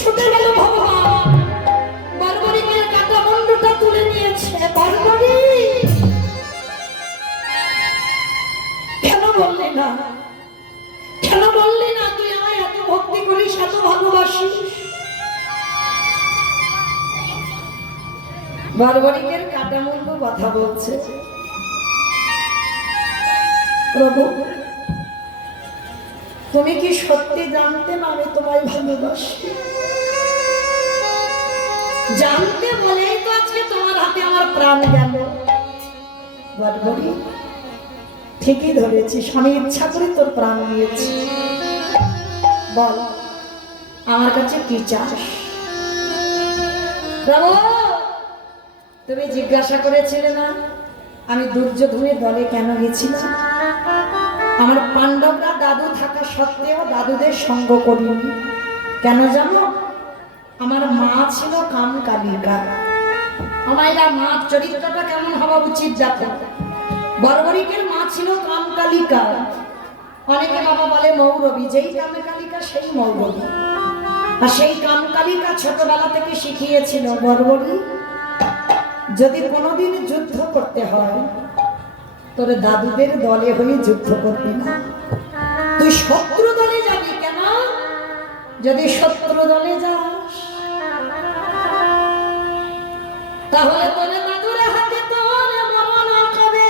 ছুটে গেল ভগবান, বর্বরিকের কাটা মুন্ডুটা তুলে নিয়েছে। বর্বরিক, কেন বললি না? কেন বললি না তুই আমায় এত ভক্তি করিস, এত ভালোবাসিস? বর্বরিকের কাটা মুন্ডু কথা বলছে, প্রভু তুমি কি সত্যি জানতে না আমি তোমায় ভালোবাসি? জানতে বলেই তো আজকে তোমার হাতে আমার প্রাণ গেল। বর্বরি, ঠিকই ধরেছি, স্বামী ইচ্ছা করে তোর প্রাণ নিয়েছি। বল আমার কাছে কি চাস? প্রভু, তুমি জিজ্ঞাসা করেছিলে না আমি দুর্যোধনের দলে কেন গেছিলাম? আমার পাণ্ডবরা দাদু থাকা সত্ত্বেও দাদুদের সঙ্গ করিনি। কেন জানো? আমার মা ছিল কামকালিকা। আমার মা চরিত্রটা কেমন হওয়া উচিত দেখো। বর্বরিকের মা ছিল কামকালিকা। অনেকে বাবা বলে মৌরবী, যেই কামকালিকা সেই মৌরবী। আর সেই কামকালিকা ছোটবেলা থেকে শিখিয়েছিল বর্বরী, যদি কোনোদিন যুদ্ধ করতে হয় তোর দাদুদের দলে হয়ে যুদ্ধ করবি না, তুই শত্রু দলে যাবি। কেন? যদি শত্রু দলে যাস তাহলে তোর দাদুর হাতে তোর মরণ হবে।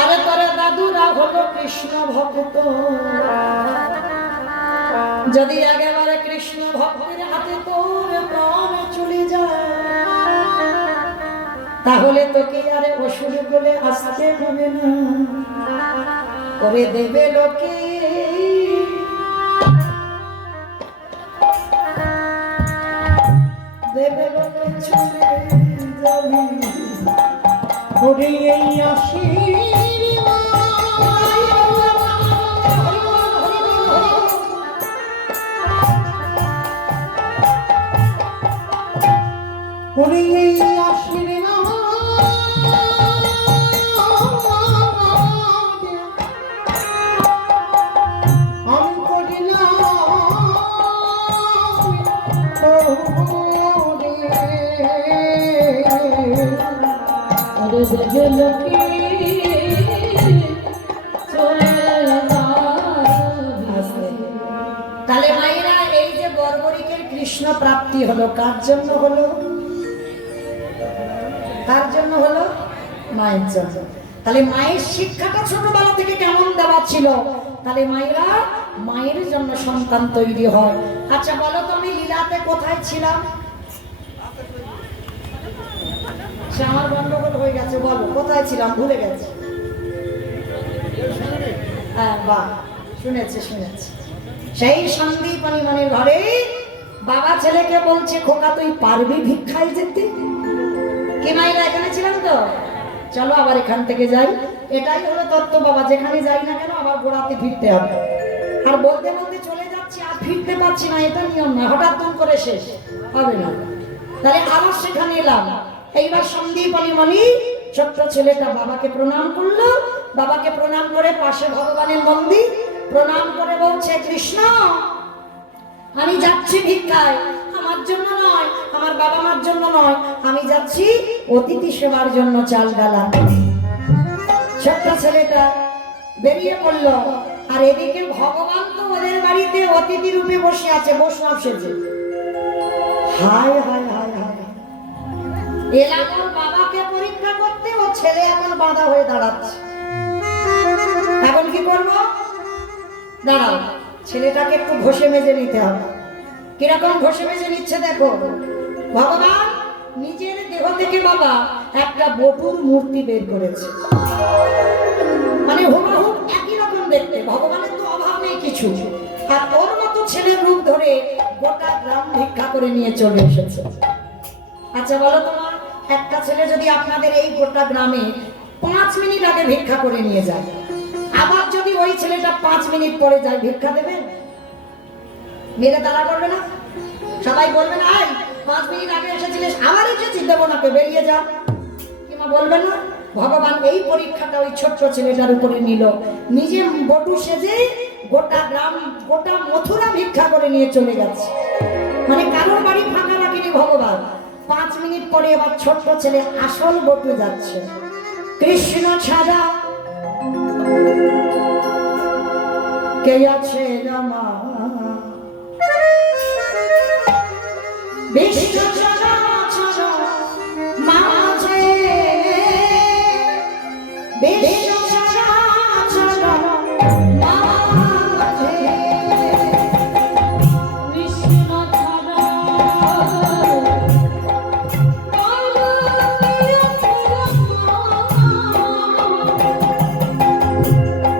আরে তোর দাদুরা হলো কৃষ্ণ ভক্ত, যদি একেবারে কৃষ্ণ ভক্তের হাতে তোর প্রাণ চলে যায় তাহলে তোকে আরে অসুর বলে আসতে হবে না, করে দেবে লোকে দেবে লোকে চলে যাবি। ওরে এই আশীর্বাদ ওরে এই আশীর্বাদ আমি করিলাম তাহলে মায়েরা, এই যে বর্বরিকের কৃষ্ণ প্রাপ্তি হলো কার জন্য হলো? কার জন্য হলো? মায়ের জন্য। তাহলে মায়ের শিক্ষাটা ছোটবেলা থেকে কেমন দেওয়া ছিল? তাহলে মায়েরা, মায়ের জন্য সন্তান তৈরি হয়। আচ্ছা বলো তো, আমি লীলাতে কোথায় ছিলাম? সে আমার গন্ডগোল হয়ে গেছে, বলো কোথায় ছিলাম, ভুলে গেছে। হ্যাঁ বাহ, শুনেছি শুনেছি। সেই সন্দীপনী মনের ঘরে বাবা ছেলেকে বলছে, খোকা তুই পারবি ভিক্ষায় যেতে? কি মাইরা, এখানে ছিলাম তো, চলো আবার এখান থেকে যাই। এটাই হলো তত্ত্ব বাবা, যেখানে যাই না কেন আবার গোড়াতে ফিরতে হবে। আর বলতে বলতে চলে যাচ্ছি আর ফিরতে পারছি না, এটা নিয়ম না, হঠাৎ তুম করে শেষ হবে না। তাহলে আবার সেখানে এলাম। এইবার সন্দীপনী মণি ছোট্ট ছেলেটা বাবাকে প্রণাম করলো। বাবাকে প্রণাম করে পাশে ভগবানের মন্দির, প্রণাম করে বলছে, কৃষ্ণ আমি যাচ্ছি ভিক্ষায়, আমার জন্য নয়, আমার বাবা মার জন্য নয়, আমি যাচ্ছি অতিথি সেবার জন্য চাল ডাল আনতে। ছোট্ট ছেলেটা বেরিয়ে পড়লো। আর এদিকে ভগবান তো ওদের বাড়িতে অতিথি রূপে বসে আছে, বসলাম সেজে। হায় হায় হায় হায়, এলাম ওর বাবাকে পরীক্ষা করতে, ও ছেলে এখন বাধা হয়ে দাঁড়াচ্ছে। এখন কি করবো? দাঁড়াও, ছেলেটাকে একটু ঘষে মেজে নিতে হবে। কিরকম ঘষে মেজে নিচ্ছে দেখো। ভগবান নিজের দেহ থেকে বাবা একটা বটুর মূর্তি বের করেছে, মানে হুবহু একই রকম দেখতে। ভগবানের তো অভাব নেই কিছু, আর ওর মতো ছেলের রূপ ধরে গোটা গ্রাম ভিক্ষা করে নিয়ে চলে এসেছে। আচ্ছা বলো তোমার, একটা ছেলে যদি আপনাদের এই গোটা গ্রামে 5 মিনিট আগে ভিক্ষা করে নিয়ে যায়, আবার যদি ওই ছেলেটা 5 মিনিট পরে যায়, ভিক্ষা দেবেন? মেরে তাড়া করবে না? সবাই বলবে না, এই 5 মিনিট আগে এসেছিলিস, আবার এসেছিস, দেবো না, বেরিয়ে যা, কিংবা বলবেন না? ভগবান এই পরীক্ষাটা ওই ছোট্ট ছেলেটার উপরে নিল, নিজে বটু সেজে গোটা গ্রাম, গোটা মথুরা ভিক্ষা করে নিয়ে চলে গেছে। মানে কারোর বাড়ি ফাঁকা রাখেনি ভগবান। 5 মিনিট পরে আবার ছোট্ট ছেলে আসল বটু যাচ্ছে। কৃষ্ণ ছাড়া কে আছে রামা, বিশ্ব চরাচর মাঝে, বিশ্ব চরাচর মাঝে, কৃষ্ণ ছাড়া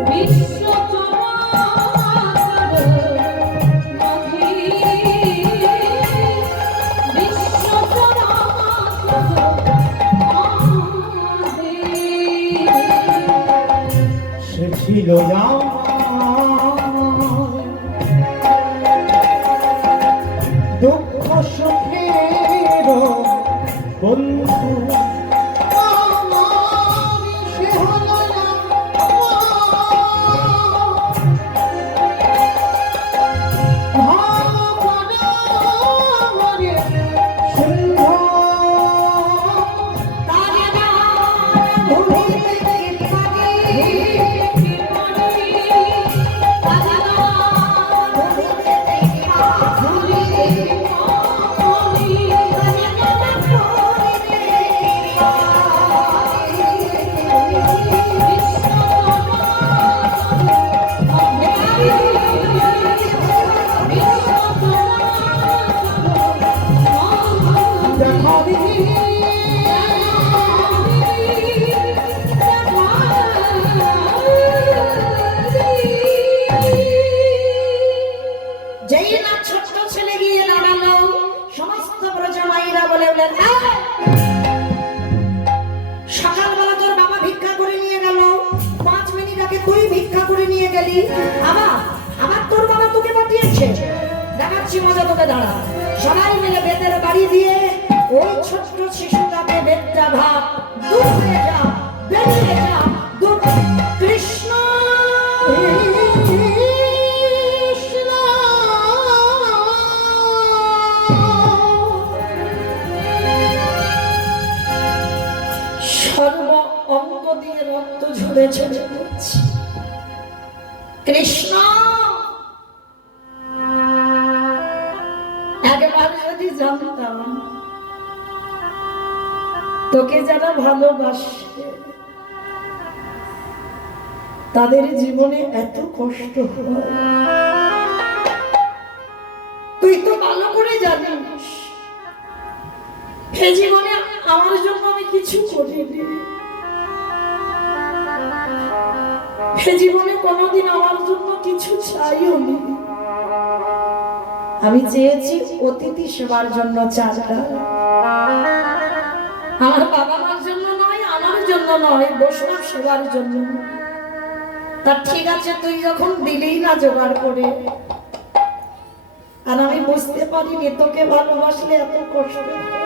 বিশ্ব সে ছিল দুঃখ সুখের বন্ধু, সে হলো যেই না ছোট্ট ছেলে গিয়ে দাঁড়ালো, সমস্ত ব্রজমাইরা বলে উঠলেন, সকালবেলা তোর বাবা ভিক্ষা করে নিয়ে গেল, 5 মিনিট আগে তুই ভিক্ষা করে নিয়ে গেলি, আবার আবার তোর বাবা তোকে পাঠিয়েছে, দেখাচ্ছি মজা তোকে, দাঁড়া। সবাই মিলে বেতের বাড়ি দিয়ে ওই ছোট্ট শিশুটাকে বেতটা ভাত, দূর হয়ে যা, বেরিয়ে যা, দূর। কৃষ্ণ সর্ব অঙ্গ দিয়ে রক্ত ঝরে ঝরে পড়ছে। কৃষ্ণ একবার যদি জানতাম তোকে যারা ভালোবাসে তাদের জীবনে এত কষ্ট হয়, তুই তো ভালো করে জানিস এ জীবনে আমার জন্য আমি কিছু করিনি, এ জীবনে কোনোদিন আমার জন্য কিছু চাইও নি। আমি চেয়েছি অতিথি সেবার জন্য চাঁদা, আমার বাবা মার জন্য নয়, আমার জন্য নয়, বৈষ্ণব সেবার জন্য। তা ঠিক আছে, তুই যখন দিলেই না জোগাড় করে, আর আমি বুঝতে পারিনি তোকে ভালোবাসলে এত কষ্ট হয়।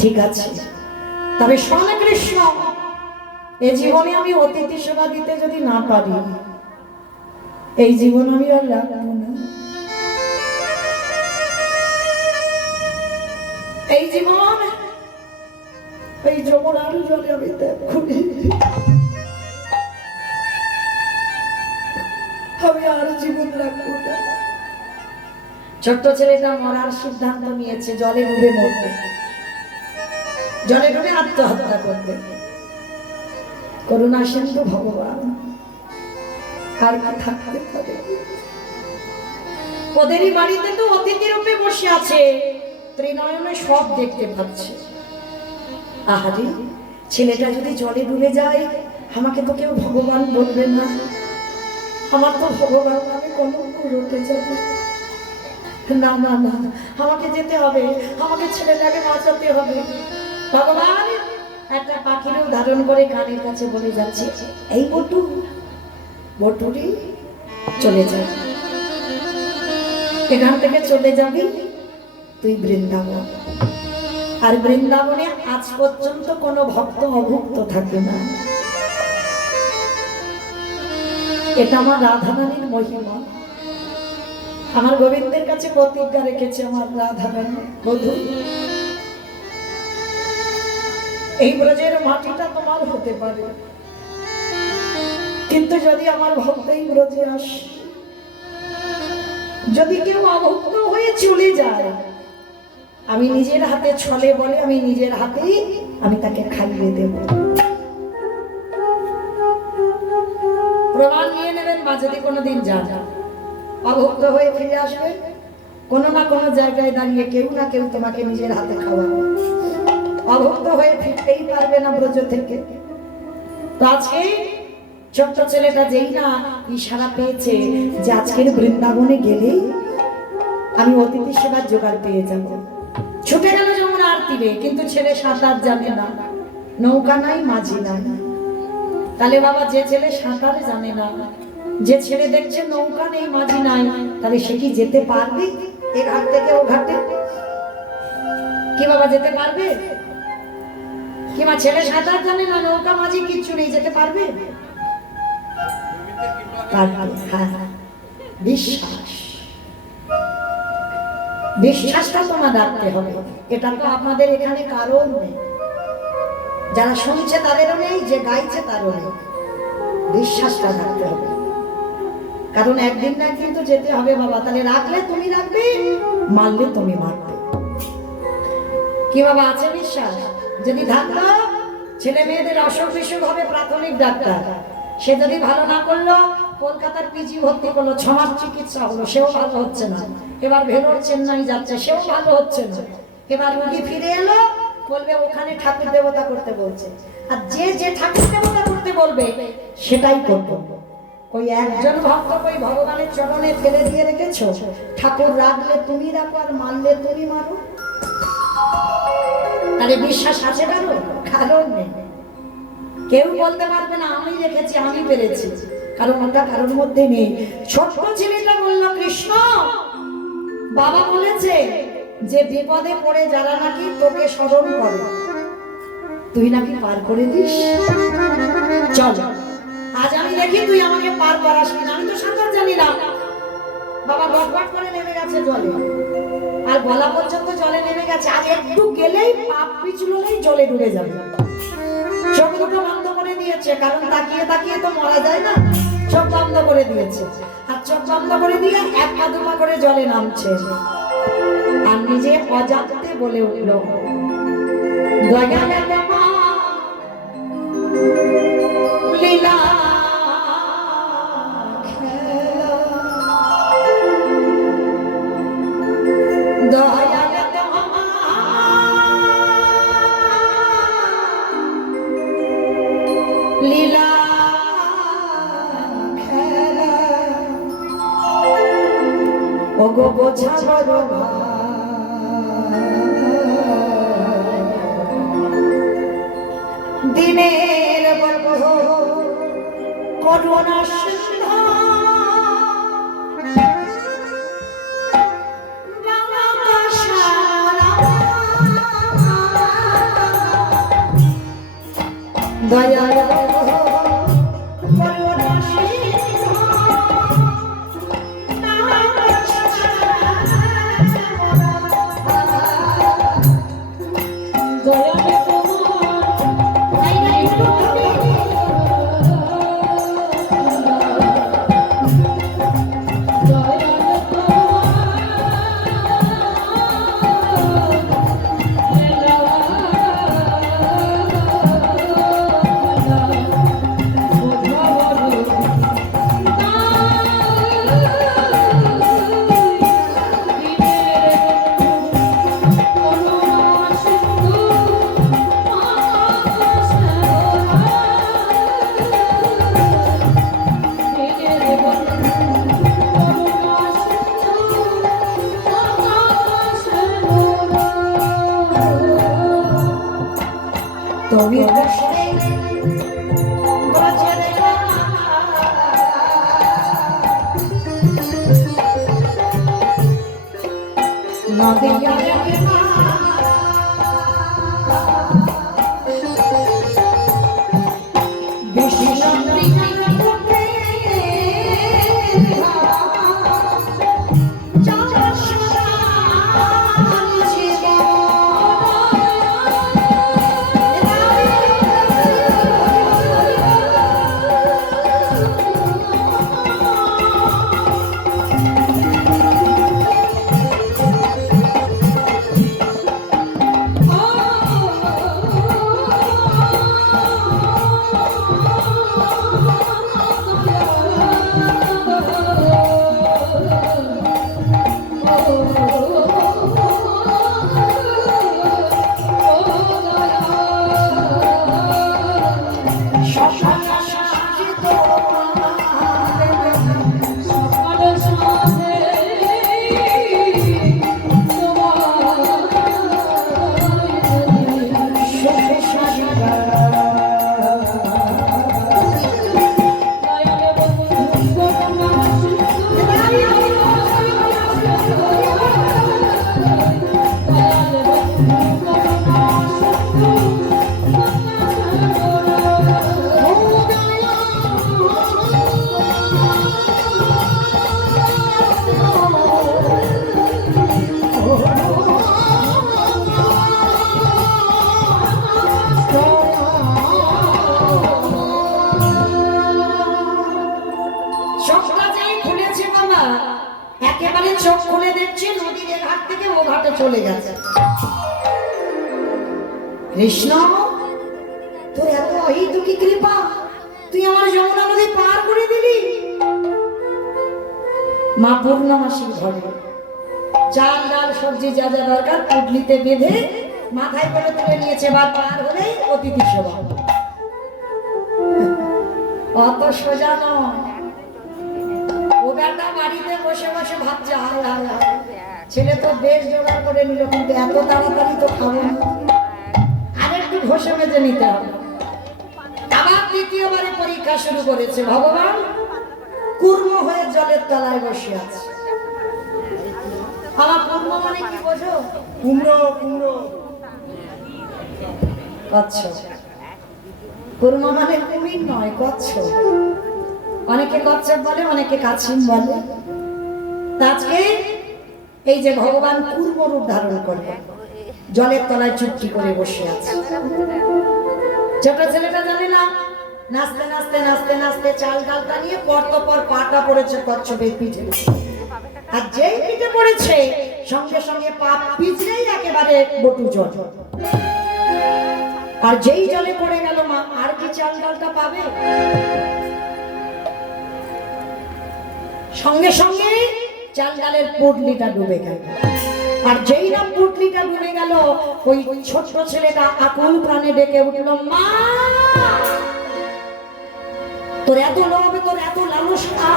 ঠিক আছে, তবে শোন কৃষ্ণ, এ জীবনে আমি অতিথি সেবা দিতে যদি না পারি, এই জীবন আমি আর রাখবো না। এই জীবন এই যমুনার জলে আমি ত্যাগ করি, আমি আর জীবন রাখবো না। ছোট্ট ছেলেটা মরার সিদ্ধান্ত নিয়েছে, জলে ডুবে মরবে, জলে ডুবে আত্মহত্যা করবে। করুণা সিন্ধু ভগবান আর কি থাকতে পারে? ওদেরই বাড়িতে তো অতিথি রূপে বসে আছে, ত্রিনয়নে সব দেখতে পাচ্ছে। আহারে, ছেলেটা যদি জলে ডুবে যায়, আমাকে তো কেউ ভগবান বলবে না, আমার তো ভগবান নামে কোনো উঠে যাবে। না না না, আমাকে যেতে হবে, আমাকে ছেলেটাকে বাঁচাতে হবে। ভগবান একটা পাখিরও ধারণ করে কানের কাছে বলে যাচ্ছে, এই বটু, বটুরি চলে যা, এখান থেকে চলে যাবি তুই বৃন্দাবন। আর বৃন্দাবনে আজ পর্যন্ত কোনো ভক্ত অভুক্ত থাকে না। এটা আমার রাধারানীর মহিমা। আমার গোবিন্দের কাছে প্রতিজ্ঞা রেখেছে আমার রাধারানী, বধূ এই ব্রজের মাটিটা তোমার হতে পারে, কিন্তু যদি আমার ভক্ত এই ব্রজে আসে, যদি কেউ অভুক্ত হয়ে চলে যায়, আমি নিজের হাতে, ছলে বলে আমি নিজের হাতেই আমি তাকে খাইয়ে দেব। প্রমাণ নিয়ে নেবেন, বা যদি কোনোদিন যান অভুক্ত হয়ে ফিরে আসবে, কোনো না কোনো জায়গায় দাঁড়িয়ে কেউ না কেউ তোমাকে নিজের হাতে খাওয়াবে। অভুক্ত হয়ে ফিরতেই পারবে না ব্রজ থেকে। তো আজকে ছোট্ট ছেলেটা যেই না ইশারা পেয়েছে যে আজকের বৃন্দাবনে গেলেই আমি অতিথি সেবার জোগাড় পেয়ে যাব, ছুটে গেল যমুনার তীরে। কিন্তু ছেলে সাঁতার জানে না, নৌকা নাই, মাঝি নাই। তাহলে বাবা, যে ছেলে সাঁতার জানে না, যে ছেলে দেখছে নৌকা নেই, মাঝি নাই, তাহলে সে কি যেতে পারবে এ ঘাট থেকে ও ঘাটে? কি বাবা যেতে পারবে? কিংবা ছেলে সাঁতার জানে না, নৌকা মাঝি কিচ্ছু নেই, যেতে পারবে? হ্যাঁ, বিশ্বাস, বিশ্বাসটা তোমার রাখতে হবে। এটা তো আপনাদের এখানে কারণ নেই, যারা শুনছে তাদেরও নেই, যে গাইছে তারও নেই। বিশ্বাসটা রাখতে হবে, কারণ একদিন না একদিন তো যেতে হবে বাবা। তাহলে রাখলে তুমি রাখবে, মারলে তুমি মারবে। কি বাবা আছে বিশ্বাস? যদি থাকতো, ছেলে মেয়েদের অসুখ বিসুখ হবে প্রাথমিক ডাক্তার, সে যদি ভালো না করলো, কলকাতার পিজি ভর্তি করলো, 6 মাস চিকিৎসা হলো, সেও ভালো হচ্ছে না। এবার ভেলোর চেন্নাই যাচ্ছে, সেও ভালো হচ্ছে না। এবার রুগী ফিরে এলো, বলবে ওখানে ঠাকুর দেবতা করতে বলছে। আর যে যে ঠাকুর দেবতা করতে বলবে সেটাই করবো। ওই একজন ভক্ত ওই ভগবানের চরণে ফেলে দিয়ে রেখেছো, ঠাকুর রাখলে তুমি রাখো, আর মারলে তুমি মারো। তাহলে বিশ্বাস আছে কারো? কারণ নেই। কেউ বলতে পারবে না আমি রেখেছি, আমি পেরেছি, কারণ ওটা কারোর মধ্যে নেই। ছোট্ট ছেলেটা বলল, কৃষ্ণ বাবা বলেছে যে বিপদে পড়ে যারা নাকি তোকে স্মরণ করে, তুই নাকি পার করে দিস। চল আজ আমি দেখি তুই আমাকে পার করাস কিনা। আমি তো সাঁতার জানি না। বাবা গটগট করে নেমে গেছে জলে, আর গলা পর্যন্ত জলে নেমে গেছে। আজ একটু গেলেই পাপ পিছলেই জলে ডুবে যাবে। চোখ দুটো বন্ধ করে দিয়েছে, কারণ তাকিয়ে তাকিয়ে তো মরা যায় না। চোখ বন্ধ করে দিয়েছে, আর চোখ বন্ধ করে দিয়ে এক পা দুপা করে জলে নামছে, আর নিজে অজান্তে বলে উঠল, লীলা লীলা খেলা ওগো বোঝা বড় দিনের বর্ব করুণা সিন্ধু দয়াল করুণা সিন্ধু তুমি কষ্টে ব্রজের নদিয়া একেবারে চোখ খুলে দেখছি নদীর এ ঘাট থেকে ও ঘাটে চলে গেছে। কৃষ্ণ, তোর এত অহেতুকি কৃপা, তুই আমার যমুনা নদী পার করে দিলি। মা পূর্ণমাসীর ঘরে চাল ডাল সবজি যা যা দরকার পুটলিতে বেঁধে মাথায় করে তুলে নিয়েছে, বা পার হলেই অতিথি সেবা। অত সোজা নয়। ও বেটা বাড়িতে বসে বসে ভাবছে হায় হায় হায়, ছেলে তো বেশ জোগাড় করে নিল, কিন্তু এত তাড়াতাড়ি তো খাবো না, আরেকটু ঘষে মেজে নিতে হবে। আবার দ্বিতীয়বারে পরীক্ষা শুরু করেছে। ভগবান কুর্ম হয়ে জলের তলায় বসে আছে। আমার কুর্ম মানে কি বোঝো? কুমড়ো কুমড়ো কচ্ছপ। কুর্ম মানে কুমির নয়, কচ্ছপ। অনেকে কচ্ছপ বলে, অনেকে কাছিম বলে। আজকে এই যে ভগবান কুর্ম রূপ ধারণ করে জলের তলায় চুপটি করে বসে আছে। ছোট ছেলেটা জানে না, নাচতে নাচতে নাচতে নাচতে চাল ডালটা নিয়ে পর পাটা পড়েছে কচ্ছপের পিঠে। আর যেই পিঠে পড়েছে সঙ্গে সঙ্গে পা পিছলেই একেবারে বটু জল। আর যেই জলে পড়ে গেল মা, আর কি চাল ডালটা পাবে? সঙ্গে সঙ্গে চাল ডালের পুটলিটা ডুবে গেল। আর যেই না পুটলিটা ডুবে গেল, ওই ছোট্ট ছেলেটা আকুল প্রাণে ডেকে উঠল, মা তোর এত লোভ, তোর এত লালসা,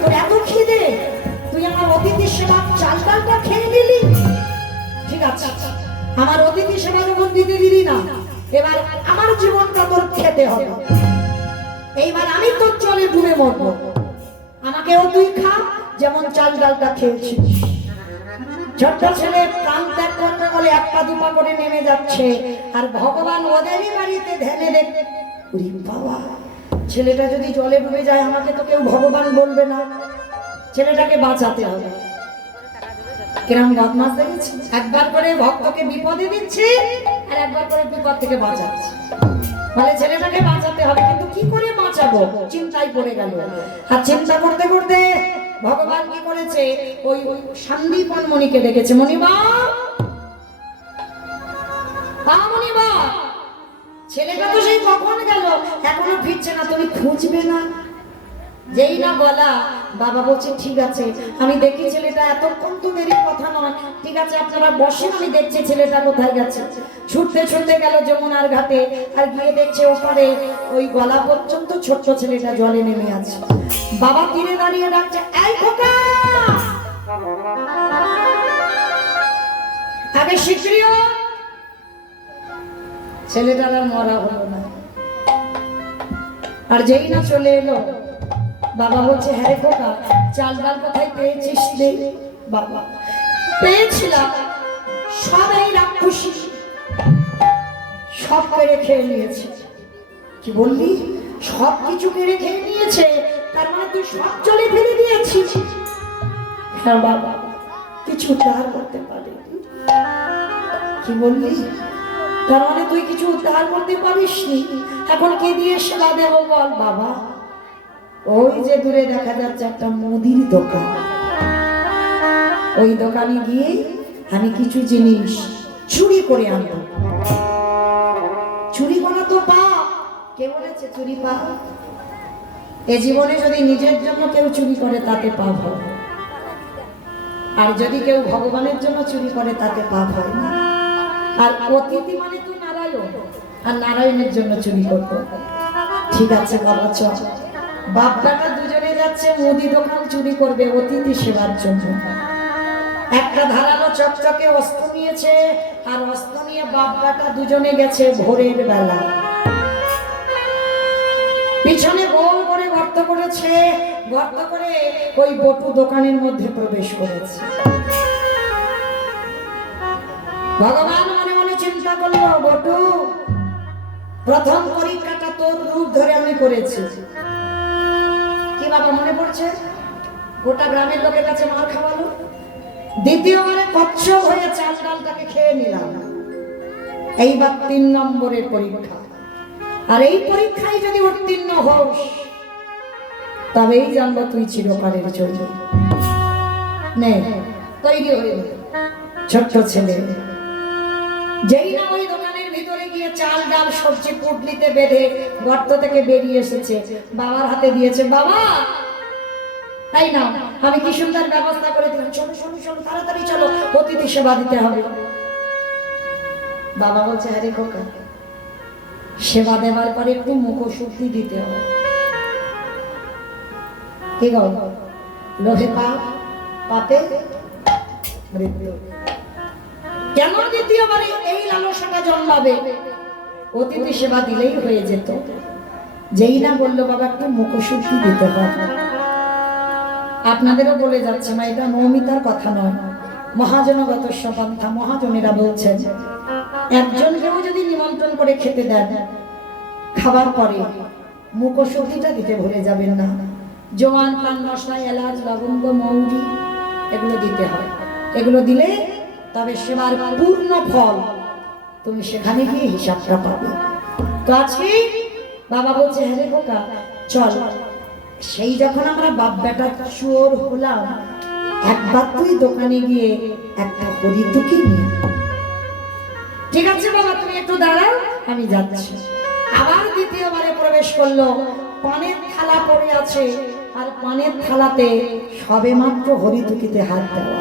তোর এত খিদে, তুই আমার অতিথি সেবা চাল ডালটা খেয়ে নিলি। ঠিক আছে, আমার অতিথি সেবা যখন দিতে দিলি না, এবার আমার জীবনটা তোর খেতে হবে। এইবার আমি তোর জলে ডুবে মরবো, আমাকেও তুই খা যেমন চাল ডালটা খেয়েছিস। ছোট্ট ছেলে প্রাণ ত্যাগ করবে বলে এক পা দুপা করে নেমে যাচ্ছে, আর ভগবান ওদেরই বাড়িতে ধ্যানে দেখবে। বাবা, ছেলেটা যদি জলে ডুবে যায় আমাকে তো কেউ ভগবান বলবে না, ছেলেটাকে বাঁচাতে হবে। কিরম বদমাস দেখেছি, একবার করে ভক্তকে বিপদে দিচ্ছে আর একবার করে বিপদ থেকে বাঁচাচ্ছে। বলে ছেলেটাকে বাঁচাতে হবে, কিন্তু কি করে বাঁচাবো চিন্তায় পড়ে গেল। আর চিন্তা করতে করতে ভগবান কি করেছে, ওই সন্দীপন মণিকে ডেকেছে। মণিবা, মণিবা, ছেলেটা তো সেই কখন গেল, এখনো ফিরছে না, তুমি খুঁজবে না? যেই না বলা, বাবা বলছে ঠিক আছে, আমি দেখি ছেলেটা, এতক্ষণ তো দেরি কথা নয়, ঠিক আছে আপনারা বসেন, আমি দেখছি ছেলেটা কোথায় গেছে। ছুটতে ছুটতে গেল যমুনার ঘাটে, আর গিয়ে দেখছে ওপারে ওই গলা পর্যন্ত ছোট্ট ছেলেটা জলে নেমে আছে। বাবা তীরে দাঁড়িয়ে ডাকছে, এই খোকা, আগে শিগগির ছেলেটার আর মরা হলো না। আর যেই না চলে এলো, বাবা বলছে, হ্যাঁ রে খোকা, চাল ডাল কোথায় পেয়েছিস রে? বাবা, পেয়েছিলাম, সব এই রাক্ষসী সব কেড়ে খেয়ে নিয়েছে। কি বললি? সব কিছু কেড়ে খেয়ে নিয়েছে? তার মানে তুই সব চলে ফেলে দিয়েছিস? হ্যাঁ বাবা, কিছু উদ্ধার করতে পারি। কি বললি? তার মানে তুই কিছু উদ্ধার করতে পারিসনি? এখন কে দিয়ে সেবা দেব বল? বাবা, ওই যে দূরে দেখা যাচ্ছে একটা মুদির দোকান, ওই দোকানে গিয়ে আমি কিছু জিনিস চুরি করে আনবো। চুরি করা তো পাপ। কে বলেছে চুরি পাপ? এ জীবনে যদি নিজের জন্য কেউ চুরি করে তাতে পাপ হয়, আর যদি কেউ ভগবানের জন্য চুরি করে তাতে পাপ হয় না। আর অতিথি মানে তো নারায়ণ, আর নারায়ণের জন্য চুরি করবো। ঠিক আছে বাবা, চল। বাপ বেটা দুজনে যাচ্ছে মুদি দোকান চুরি করবে অতিথি সেবার জন্য। একটা ধারালো চকচকে অস্ত্র নিয়েছে, আর অস্ত্র নিয়ে বাপ বেটা দুজনে গেছে ভোরের বেলা। পিছনে গোল করে গর্ত করেছে, গর্ত করে ওই বটু দোকানের মধ্যে প্রবেশ করেছে। ভগবান মনে মনে চিন্তা করলো, বটু, প্রথম পরীক্ষাটা তোর রূপ ধরে আমি করেছি। কি বাবা মনে পড়ছে? গোটা গ্রামের লোকের কাছে মার খাওয়ালো। দ্বিতীয়বারে কচ্ছপ হয়ে চাল ডালটাকে খেয়ে নিলাম। এইবার 3 নম্বরের পরীক্ষা। আর এই পরীক্ষায় যদি উত্তীর্ণ হোস, তবেই জানবো তুই চিরকালের জন্য। নে, তৈরি হয়ে ছোট্ট ছেলে যেই না ওই দোকানের ভিতরে গিয়ে চাল ডাল সবজি পুটলিতে বেঁধে গর্ত থেকে বেরিয়ে এসেছে, বাবার হাতে দিয়েছে। বাবা, তাই না, আমি কি সুন্দর ব্যবস্থা করে দিলাম, চলো চলো চলো, তাড়াতাড়ি চলো, অতিথি সেবা দিতে হবে। বাবা বলছে, হ্যাঁ রে খোকা, সেবা দেওয়ার পরে একটু মুখশুদ্ধি দিতে হবে। ঠিক আছে, লোহে পাপ, পাপে মৃত্যু। কেন দ্বিতীয়বারে এই লালসাটা জন্মাবে? অতিথি সেবা দিলেই হয়ে যেত। যেই না বললো বাবা একটু মুখশুদ্ধি দিতে হবে। আপনাদেরও বলে যাচ্ছে না, এটা মৌমিতার কথা নয়, মহাজনগত পন্থা। মহাজনেরা বলছেন, একজনকেও যদি নিমন্ত্রণ করে খেতে দেন, খাবার পরে মুখশুদ্ধিটা দিতে ভুলে যাবেন না। জোয়ান, পান মশলা, এলাচ, লবঙ্গ, মৌরি এগুলো দিতে হয়। এগুলো দিলে তবে সেবার পূর্ণ ফল তুমি সেখানে গিয়ে হিসাবটা পাবে। তো আজকে বাবা বলছে, হ্যাঁ রে খোকা, চল। সেই যখন আমরা বাপ বেটা চোর হলাম, একবার তুই দোকানে গিয়ে একটা হরিতুকি নিয়ে। ঠিক আছে বাবা, তুমি একটু দাঁড়াও, আমি যাচ্ছি। আবার দ্বিতীয়বারে প্রবেশ করলো। পানের থালা পড়ে আছে, আর পানের থালাতে সবে মাত্র হরিতুকিতে হাত দেওয়া।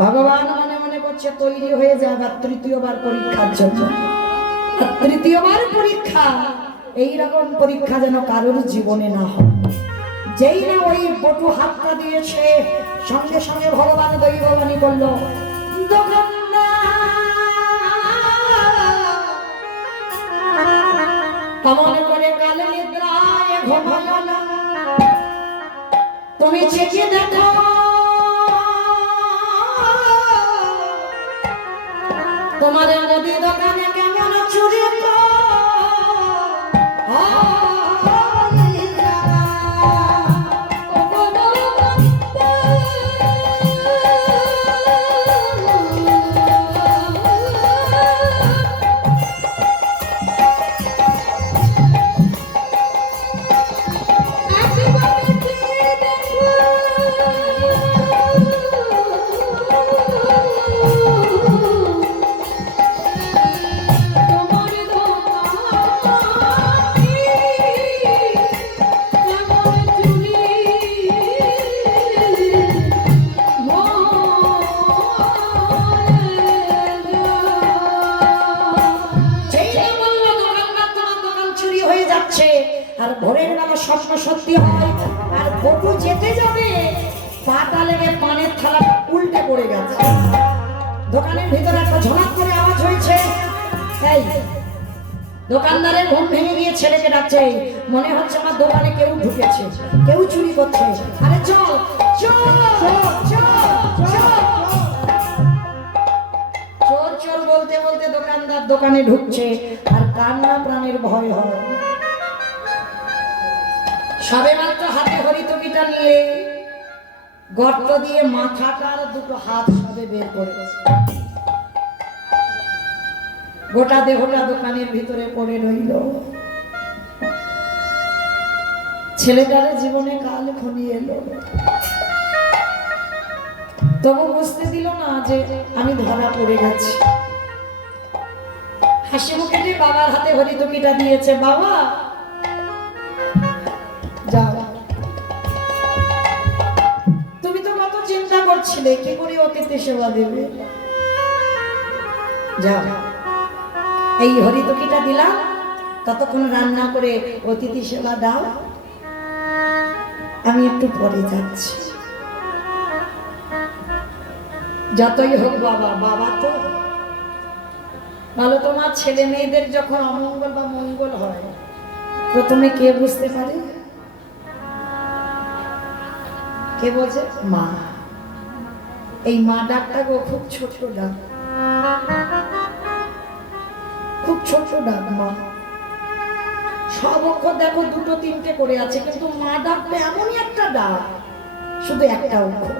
ভগবান মনে মনে করছে, তৈরি হয়ে যাবে তৃতীয়বার পরীক্ষার জন্য। আর তৃতীয়বার পরীক্ষা, এইরকম পরীক্ষা যেন কারোর জীবনে না হয়। যেই না ওই বটু হাতটা দিয়েছে, সঙ্গে সঙ্গে ভগবান দৈববাণী করলো, কেমন করে কালে নিদ্রায় ঘুমালো না, তুমি চেকে দেখো তোমাদের নদী দোকানে কেমন চুরি আর ভোরের বেলা স্বপ্ন সত্যি হয়। আর বটু যেতে যাবে, পাটা লেগে পানের থালা উল্টে পড়ে গেছে। দোকানের ভিতরে একটা ঝলাক করে আওয়াজ হয়েছে, এই দোকানদারের ঘুম ভেঙে গিয়ে ছেলেকে ডাকছে, মনে হচ্ছে আমার দোকানে কেউ ঢুকেছে, কেউ চুরি করছে। আরে চল চল চল চল। চোর চোর বলতে বলতে দোকানদার দোকানে ঢুকছে, আর কান্না প্রাণের ভয় হয়। সবে মাত্র হাতে হরিতকিটা নিয়ে গর্ত দিয়ে মাথাটা আর দুটো হাত সবে বের করেছে, গোটা দেহটা দোকানের ভিতরে পড়ে রইল। ছেলেটার জীবনে কাল ঘনিয়ে এলো, তবু বুঝতে দিল না যে আমি ধরা পড়ে গেছি। হাসি মুখে যে বাবার হাতে হরিতকিটা দিয়েছে, বাবা যাও, তুমি তো কত চিন্তা করছিলে কি করে অতিথি সেবা দেবে, যাও এই হরিতকিটা দিলাম, ততক্ষণ রান্না করে অতিথি সেবা দাও, আমি একটু পরে যাচ্ছি। যতই হোক বাবা, বাবা তো ভালো। তোমার ছেলে মেয়েদের যখন অমঙ্গল বা মঙ্গল হয়, প্রথমে কে বুঝতে পারে? কে বোঝে? মা। এই মা ডাকটা গো খুব ছোট ডাক, খুব ছোট ডাক মা। সব অক্ষর দেখো দুটো তিনটে করে আছে, কিন্তু মা ডাকলে এমনই একটা ডাক, শুধু একটা অক্ষর।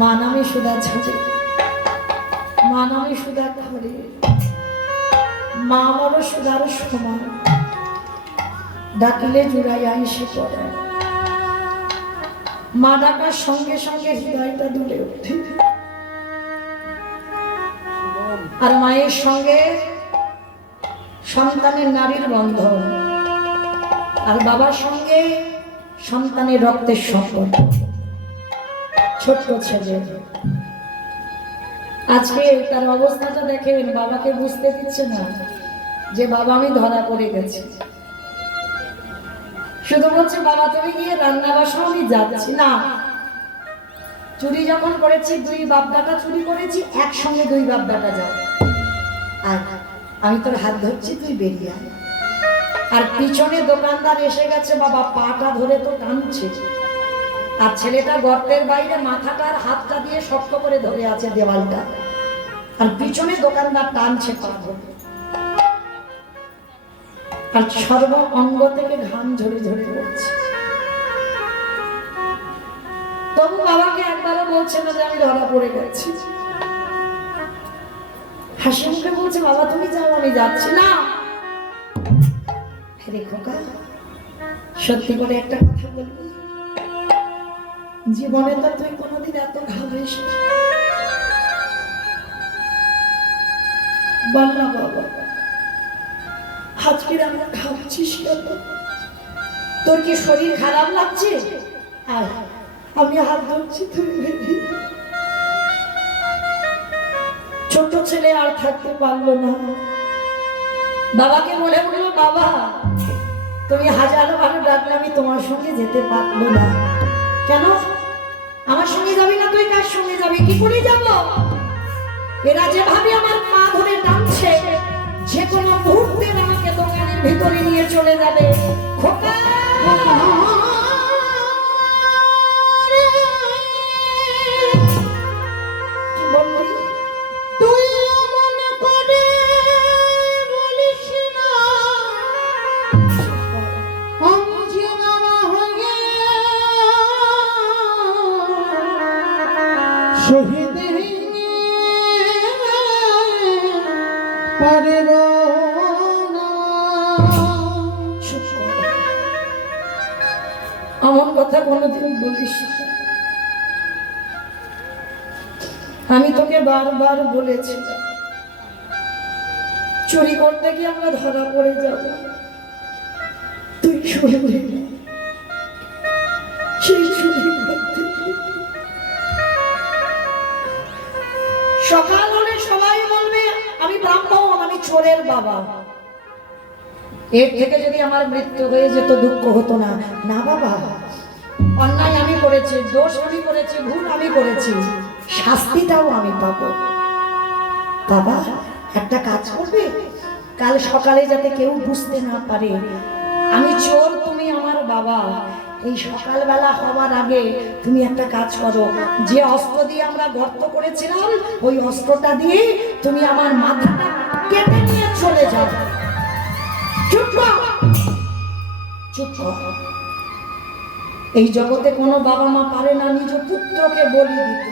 মা নামে সুধা ঝরে, মা নামে সুধা ধরে, মা বড় সুধার সমান, ডাকলে জুড়াই আইসে পড়ে। মা ডাকার সঙ্গে সঙ্গে হৃদয়টা দুলে ওঠে, আর মায়ের সঙ্গে সন্তানের নারীর বন্ধন, আর বাবার সঙ্গে সন্তানের রক্তের সম্পর্ক। ছোট্ট ছেলে আজকে তার অবস্থাটা দেখেন, বাবাকে বুঝতে দিচ্ছে না যে বাবা আমি ধরা পড়ে গেছি। শুধু বলছে বাবা তুমি গিয়ে রান্না বাসা, আমি যাচ্ছি না। চুরি যখন করেছি, দুই বাপদাটা চুরি করেছি, একসঙ্গে দুই বাপদাটা যাও, আর আমি তোর হাত ধরছি, তুই বেরিয়ে আয়। আর পিছনে দোকানদার এসে গেছে, বাবা পাটা ধরে তো টানছে, আর ছেলেটা গর্তের বাইরে মাথাটা আর হাতটা দিয়ে শক্ত করে ধরে আছে দেওয়ালটা, আর পিছনে দোকানদার টানছে পা ধরে, আর সর্ব অঙ্গ থেকে ঘাম ঝরে ঝরে পড়ছে। তবু বাবাকে একবারও বলছে না যে আমি ধরা পড়ে গেছি। হাসি মুখে বলছে বাবা তুমি যাও, আমি যাচ্ছি না। রে খোকা, সত্যি করে একটা কথা বলবি, জীবনে তো তুই কোনোদিন এত ঘামিস বল না বাবা, আজকে আমরা ঘামছিস কেন? তোর কি শরীর খারাপ লাগছে? আর আমি হাত ধরছি, তুই ছোট ছেলে আর থাকতে পারলো না, বাবাকে বলে বললো বাবা তুমি হাজার ভালো ডাকলে আমি তোমার সঙ্গে যেতে পারবো না। কেন? আমার সঙ্গে যাবি না? তুই কার সঙ্গে যাবি? কি করে যাব? এরা যেভাবে আমার পা ধরে টানছে, যে কোনো মুহূর্তে আমাকে দোকানের ভিতরে নিয়ে চলে যাবে। খোকা কি বললি? তুই মনে করে বলিস না, আমি যে বাবা হয়ে শহীদ পারব না। আমার কথা কোনোদিন বলিস না। আমি তোকে বারবার বলেছি চুরি করতে গিয়ে আমরা ধরা পড়ে যাব, তুই শুনবি না। সেই চুরি করতে সকাল হলে সবাই বলবে আমি ব্রাহ্মণ, আমি চোরের বাবা। এর থেকে যদি আমার মৃত্যু হয়ে যেত দুঃখ হতো না। না বাবা, অন্যায় আমি করেছি, দোষ আমি করেছি, ভুল আমি করেছি, শাস্তিটাও আমি পাবো। বাবা একটা কাজ করবে, কাল সকালে যাতে কেউ বুঝতে না পারে আমি চোর, তুমি আমার বাবা। এই সকালবেলা হওয়ার আগে তুমি একটা কাজ করো, যে অস্ত্র দিয়ে আমরা গর্ত করেছিলাম ওই অস্ত্রটা দিয়ে তুমি আমার মাথাটা কেটে নিয়ে চলে যাও। চুপ কর, চুপ কর। এই জগতে কোনো বাবা মা পারে না নিজ পুত্রকে বলি দিতে।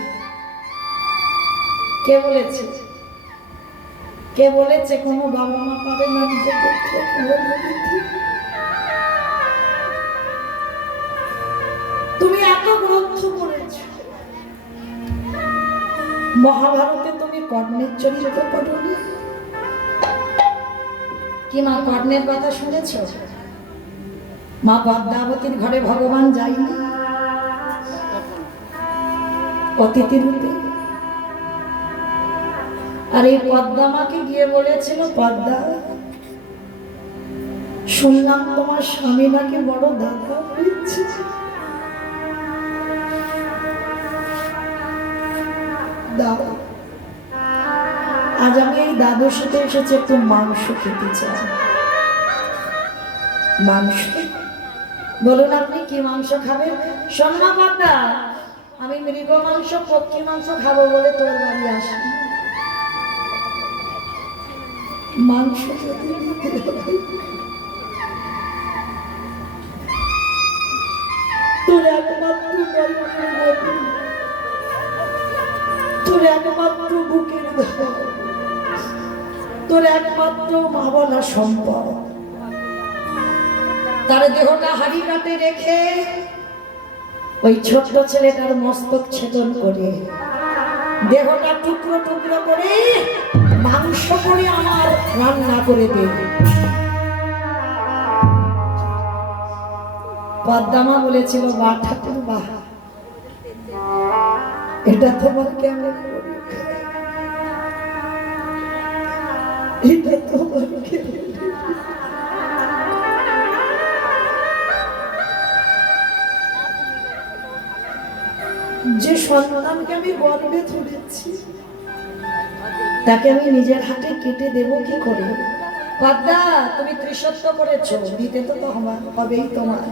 কে বলেছে? কে বলেছে কোনো বাবা মা পারে না নিজ পুত্রকে বলি দিতে? তুমি এত গ্রন্থ পড়েছ, মহাভারতে তুমি কর্ণের চরিত্র পড়নি কি? মা কর্ণের কথা শুনেছ? মা পদ্মাবতীর ঘরে ভগবান যায়নি অতিথি রূপে? আর এই পদ্মা মাকে গিয়ে বলেছিল, পদ্মা শুনলাম তোমার স্বামী নাকি বড় দাদা হয়েছে, দাও। আজ আমি এই দাদুর সাথে এসেছি, একটু মাংস খেতে চাই। মাংস? বলুন আপনি কি মাংস খাবেন? শোনা বাবা, আমি মৃগ মাংস পক্ষী মাংস খাবো বলে তোর বাড়ি আসি। মাংস যদি তোর একমাত্র তোর একমাত্র বুকের ধর, তোর একমাত্র মা বলা সম্পদ, তার দেহটা হাড়ি কাটে রেখে ওই ছোট্ট ছেলেটার মস্তক ছেদন করে দেহটা টুকরো টুকরো করে মাংস করে আমার রান্না করে দেবে। পদ্মামা বলেছিল, বা ঠাকুর বা, এটা তোমার কেমন করে, এটা তোমার কেমন? যে সন্তানকে আমি গর্বে ধরেছি তাকে আমি নিজের হাতে কেটে দেব কি করে? পদ্মা, তুমি ত্রিসত্য করেছো, দিতে তো হবেই তোমার।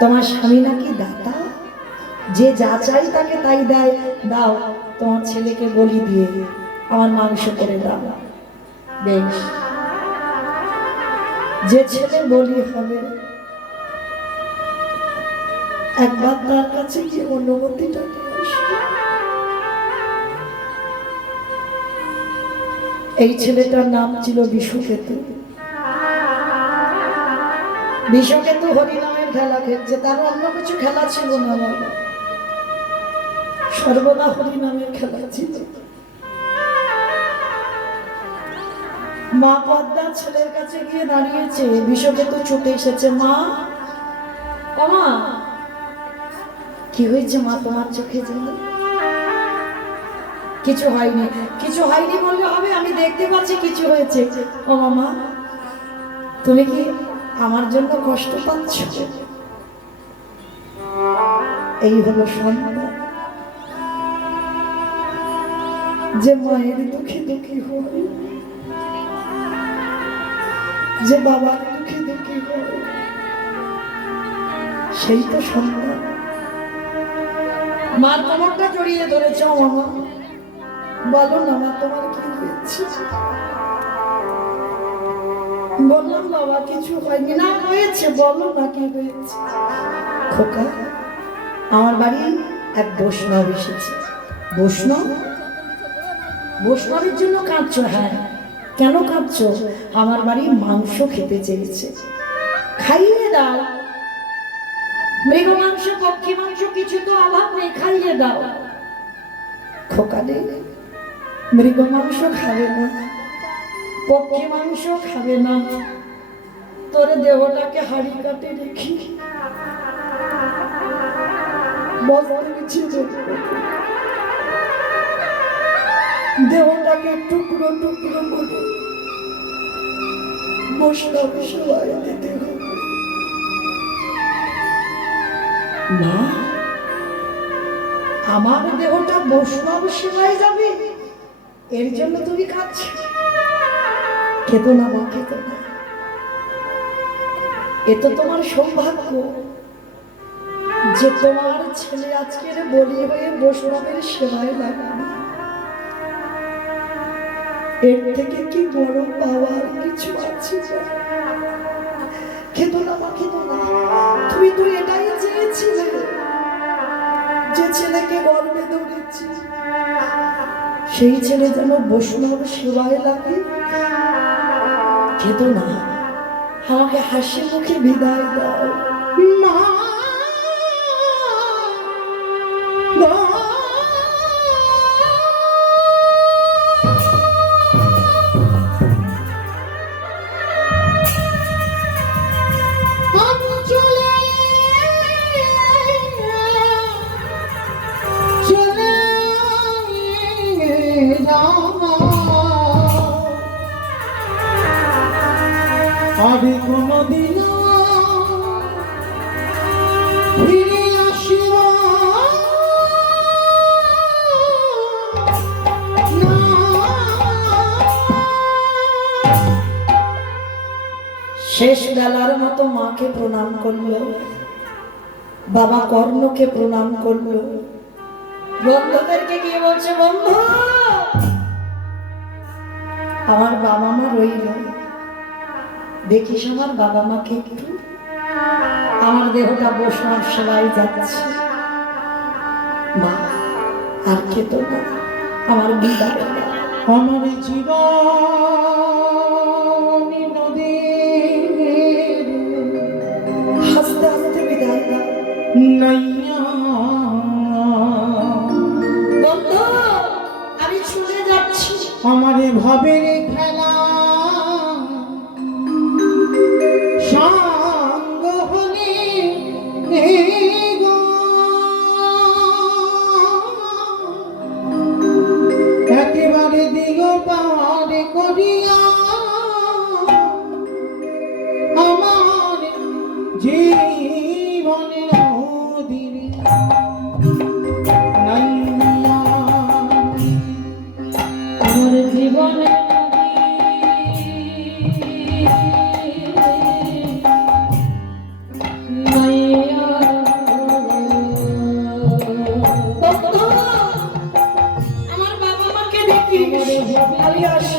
তোমার স্বামী নাকি দাতা, যে যা চাই তাকে তাই দেয়। দাও, তোমার ছেলেকে বলি দিয়ে আমার মাংস করে দাও। বেশ, যে ছেলে বলি হবে একবার তার কাছে গিয়ে অনুমতিটা নিয়ে আসবে। এই ছেলেটার নাম ছিল বিষকেতু। বিষকেতু হরিনামের খেলা খেলছে, তার অন্য কিছু খেলা ছিল না বাবা, সর্বদা হরিনামের খেলা ছিল। মা পদ্মা ছেলের কাছে গিয়ে দাঁড়িয়েছে, বিষকেতু ছুটে এসেছে। মা, ও মা, কি হয়েছে মা তোমার চোখে? যেন কিছু হয়নি। কিছু হয়নি বললে হবে, আমি দেখতে পাচ্ছি কিছু হয়েছে। ও মামা, তুমি কি আমার জন্য কষ্ট পাচ্ছ? এই হলো সন্তান, যে মায়ের দুঃখে দুঃখী হয়, যে বাবার দুঃখে দুঃখী হয়, সেই তো সন্তান। মার কোমরটা জড়িয়ে ধরেছ। মামা, বলো না মা তোমার কি হয়েছে? বললাম বাবা কিছু হয়নি। না হয়েছে, বলো না কি হয়েছে। খোকা, আমার বাড়ি এক বৈষ্ণব এসেছে। বৈষ্ণব? বৈষ্ণবের জন্য কাঁদছো? হ্যাঁ, কেন কাঁদছো? আমার বাড়ি মাংস খেতে চেয়েছে, খাইয়ে দাও। মৃগ মাংস পক্ষী মাংস কিছু তো অভাব নেই, খাইয়ে দাও। খোকা রে, মৃগ মাংস খাবে না, পক্ষী মাংস খাবে না, তোর দেহটাকে হাড়ি কাটে রেখি দেহটাকে টুকরো টুকরো করে বৈষ্ণব সবাই দিতে হবে। না, আমার দেহটা বৈষ্ণব সেবায় যাবে? এর জন্য তুমি কাঁদছো? খেতো না মা, খেতো না। এ তো তোমার সৌভাগ্য যে তোমার ছেলে আজকের বলি হয়ে বৈষ্ণবের সেবায় লাগবে। এর থেকে কি বড় পাওয়ার কিছু আছে? খেতো না মা, খেতো না। তুমি তো এটাই চেয়েছিলে, যে ছেলেকে গর্বে ধরেছি সেই ছেলে যেন বৈষ্ণব সেবায় লাগে। খেতো না, আমাকে হাসি মুখে বিদায় দাও মা গো, আমি চলে যাব, আর কোনদিন ফিরে আসিব না। শেষ বেলার মতো মাকে প্রণাম করলো, বাবা কর্ণকে প্রণাম করলো, বন্ধুদেরকে গিয়ে বলছে, বন্ধু আমার বাবা মা রইল, দেখিস আমার বাবা মাকে একটু, আমার দেহটা বৈষ্ণব সেবায় যাচ্ছে। মা আর খেতো না, আমার বিদায় দাও। আমার জীবন নদীর হাসতে হাসতে বিদায় দাও। নাইয়া, বন্ধু আমি ছুটে যাচ্ছি। আমার ভাবের খেলা সঙ্গ হলে গো, একেবারে দিগ পার করিয়া আমার জীবনের নদীর নাইয়া, আমার জীবনের বন্ধু আমার বাবা মাকে দেখিস, আমি আসি।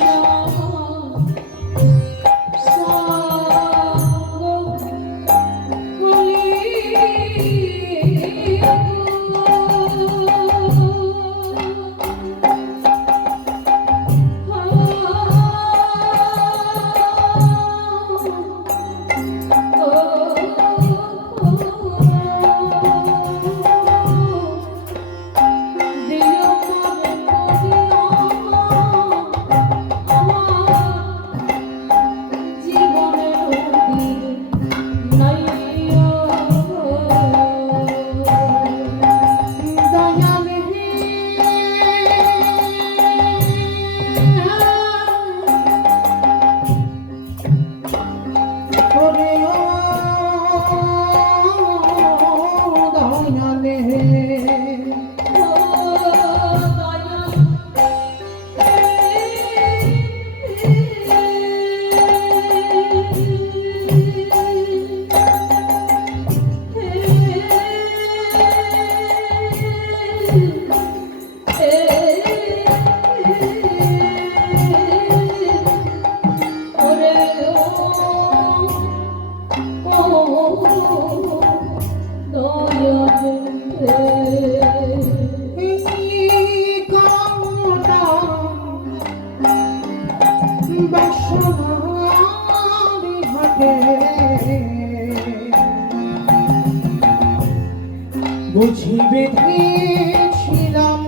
বুঝি বেঁধেছিলাম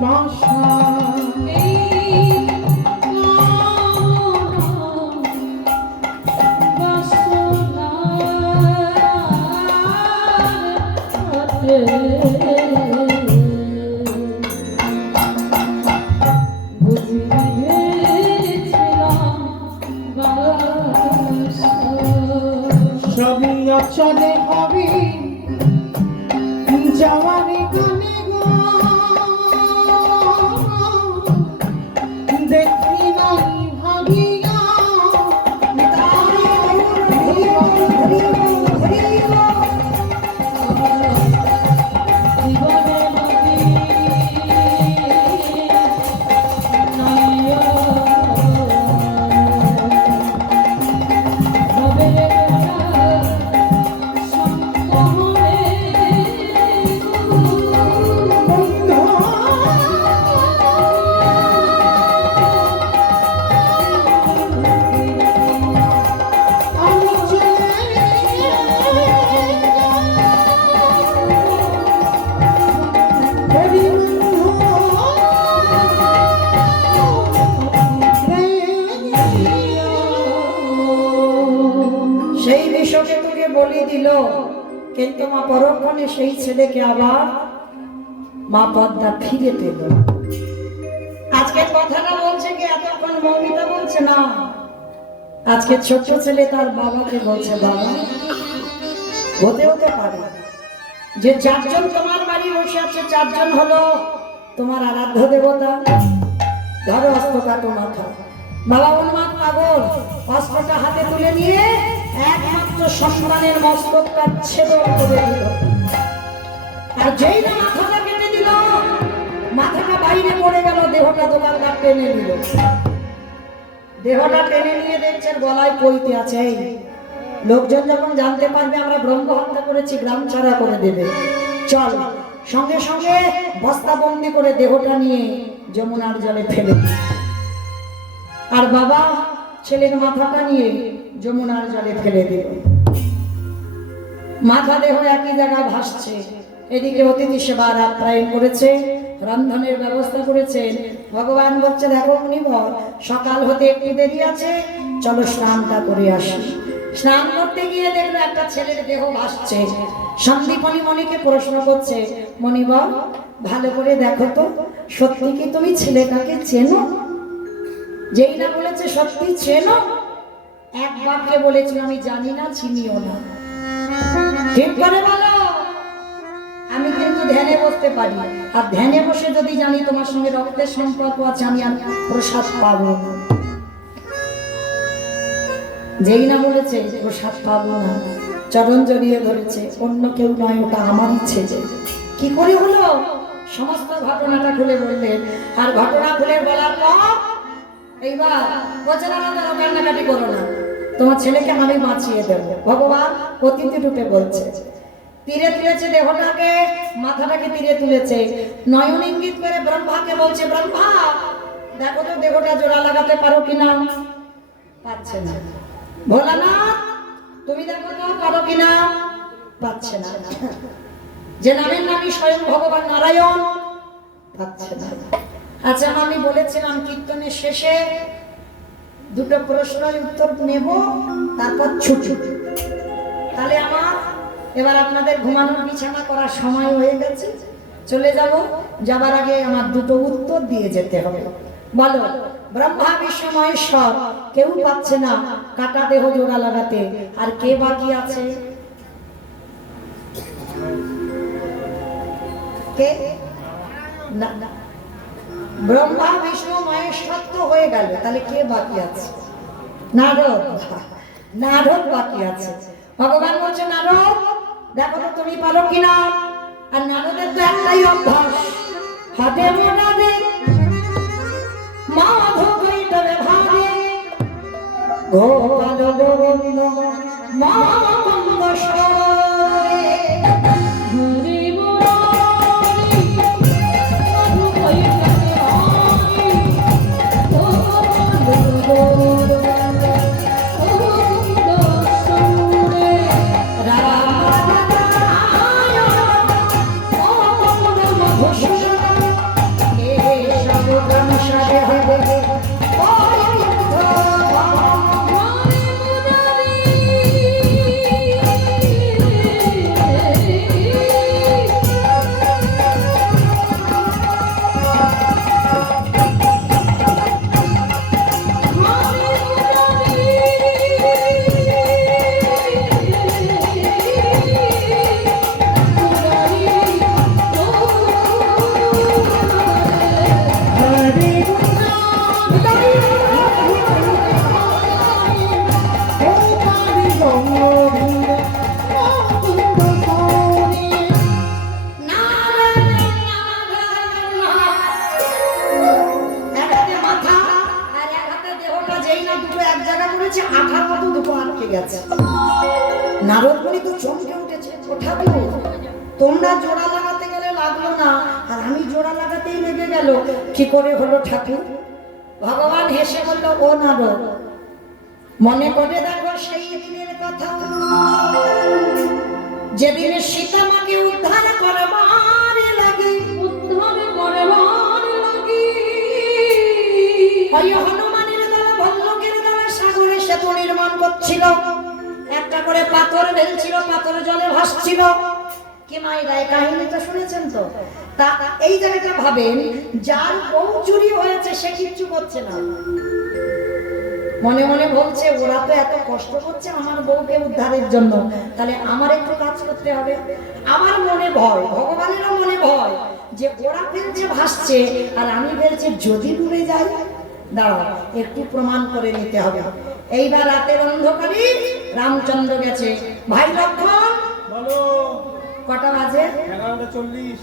বাসা, সবই অচলে হবে যাওয়ারে গানে গো, বলি দিল, কিন্তু মা পরক্ষণে সেই ছেলেকে আবার মা পদ্মা ফিরে পেল। আজকের কথাটা বলছে কি এতক্ষণ মৌমিতা বলছে না, আজকে ছোট্ট ছেলে তার বাবাকে বলছে, বাবা হতে হতে পারে যে চারজন তোমার বাড়ি বসে আছে, চারজন হলো তোমার আরাধ্য দেবতা। ধরো অস্ত্র কাটো মাথা। বাবা উন্মাদ পাগল অস্ত্রটা হাতে তুলে নিয়ে একমাত্র সম্মানের মস্তকটা ছেদন করে দিল। আর যেই না মাথাটা কেটে দিল, মাথাটা বাইরে পড়ে গেল, দেহটা দোকানদার টেনে নিল। দেহটা টেনে নিয়ে দেখছেন গলায় পইতে আছে। এই লোকজন যখন জানতে পারবে আমরা ব্রহ্ম হত্যা করেছি, গ্রাম ছাড়া করে দেবে। চল, সঙ্গে সঙ্গে বস্তাবন্দি করে দেহটা নিয়ে যমুনার জলে ফেলে দিল। আর বাবা ছেলের মাথাটা নিয়ে যমুনার জলে ফেলে দিল। মাথা দেহ একই জায়গায় ভাসছে। এদিকে অতিথি সেবার আপ্যায়ন করেছে, রন্ধনের ব্যবস্থা করেছেন। ভগবান বলছে, দেখো মুনিবর, সকাল হতে একটু দেরি আছে, চলো স্নানটা করে আসি। স্নান করতে গিয়ে দেখলো একটা ছেলের দেহ ভাসছে। সন্দীপনী মণিকে প্রশ্ন করছে, মণিবর ভালো করে দেখো তো, সত্যি কি তুমি ছেলেটাকে চেনো? যেই না বলেছে সত্যি চেনো, এক বাক্যে বলেছিল, আমি জানি না, চিনিও না। ঠিক করে বলো। আমি কিন্তু ধ্যানে বসতে পারি, আর ধ্যানে বসে যদি জানি তোমার সঙ্গে রক্তের সম্পর্ক আছে, আমি আর প্রসাদ পাবো না। যেই না বলেছে প্রসাদ পাবো না, চরণ জড়িয়ে ধরেছে, অন্য কেউ নয়, ওটা আমারই ছেলে। কি করে হলো? সমস্ত ঘটনাটা খুলে বললেন। আর ঘটনা খুলে বলার পর এইবার বলছে, না তারা কান্নাকাটি করো না, তোমার ছেলেকে আমি বাঁচিয়ে দেবো। ভগবান অতিথি রূপে বলছে, তীরে তুলেছে দেহটাকে, মাথাটাকে তীরে তুলেছে। নয়ন ইঙ্গিত করে ব্রহ্মাকে বলছে, ব্রহ্মা দেখো তো দেহটা জোড়া লাগাতে পারো কিনা। পাচ্ছে না। ভোলানাথ তুমি দেখো তো পারো কিনা। পাচ্ছে না। যে নামের নামই স্বয়ং ভগবান নারায়ণ, পাচ্ছে না। আচ্ছা, আমি বলেছিলাম কীর্তনের শেষে দুটো প্রশ্নের উত্তর নেব, তারপর ছুটি। তাহলে আমার এবার আপনাদের ঘুমানোর বিছানা করার সময় হয়ে গেছে, চলে যাব। যাবার আগে আমার দুটো উত্তর দিয়ে যেতে হবে। বলো, ব্রহ্মা বিষ্ণু মহেশ্বর কেউ পাচ্ছে না কাটা দেহ জোড়া লাগাতে, আর কে বাকি আছে? কে? না, ব্রহ্মা বিষ্ণু মহেশ্বর তো হয়ে গেল, তাহলে কে বাকি আছে? নারদ। নারদ বাকি আছে। ভগবান বলছে, নারদ দেখো তো তুমি পারো কিনা। আর নারদের তো একটাই অভ্যাস, হাতে মোড়াবে মাধব হইতবে ভাবে, গোপাল গোবিন্দ মা কন্দ সরে। হরি মুরারি মধু কইতে হরি গোবিন্দ গোবিন্দ সরে। নারদ মুনি তো চমকে উঠেছে, ও ঠাকুর তোমরা জোড়া লাগাতে গেলে লাগলো না, আর আমি জোড়া লাগাতেই লেগে গেল, কি করে হলো ঠাকুর? ভগবান হেসে বলল, ও নারদ মনে করে দেখো সেই দিনের কথা, যেদিনে সীতা মাকে উদ্ধার করবার লাগে, ওই হনুমানের দ্বারা ভল্লুকের দ্বারা সাগরে সেতু নির্মাণ করছিল। একটা করে পাথর বেলছিল, পাথর জলে ভাসছিল। কি মায়েরা এই কাহিনীটা শুনেছেন তো? তা এই জায়গাটা ভাবেন, যার বউ চুরি হয়েছে সে কিচ্ছু করছে না, মনে মনে বলছে ওরা তো এত কষ্ট করছে আমার বউকে উদ্ধারের জন্য, তাহলে আমার একটু কাজ করতে হবে। আমার মনে ভয়, ভগবানেরও মনে ভয় যে ওরা ফেলছে ভাসছে আর আমি ফেলছে যদি ডুবে যাই, দাঁড়াও একটু প্রমাণ করে নিতে হবে। এইবার রাতের অন্ধকারে রামচন্দ্র গেছে, ভাই লক্ষণ বলো। কটা বাজে? 11:40।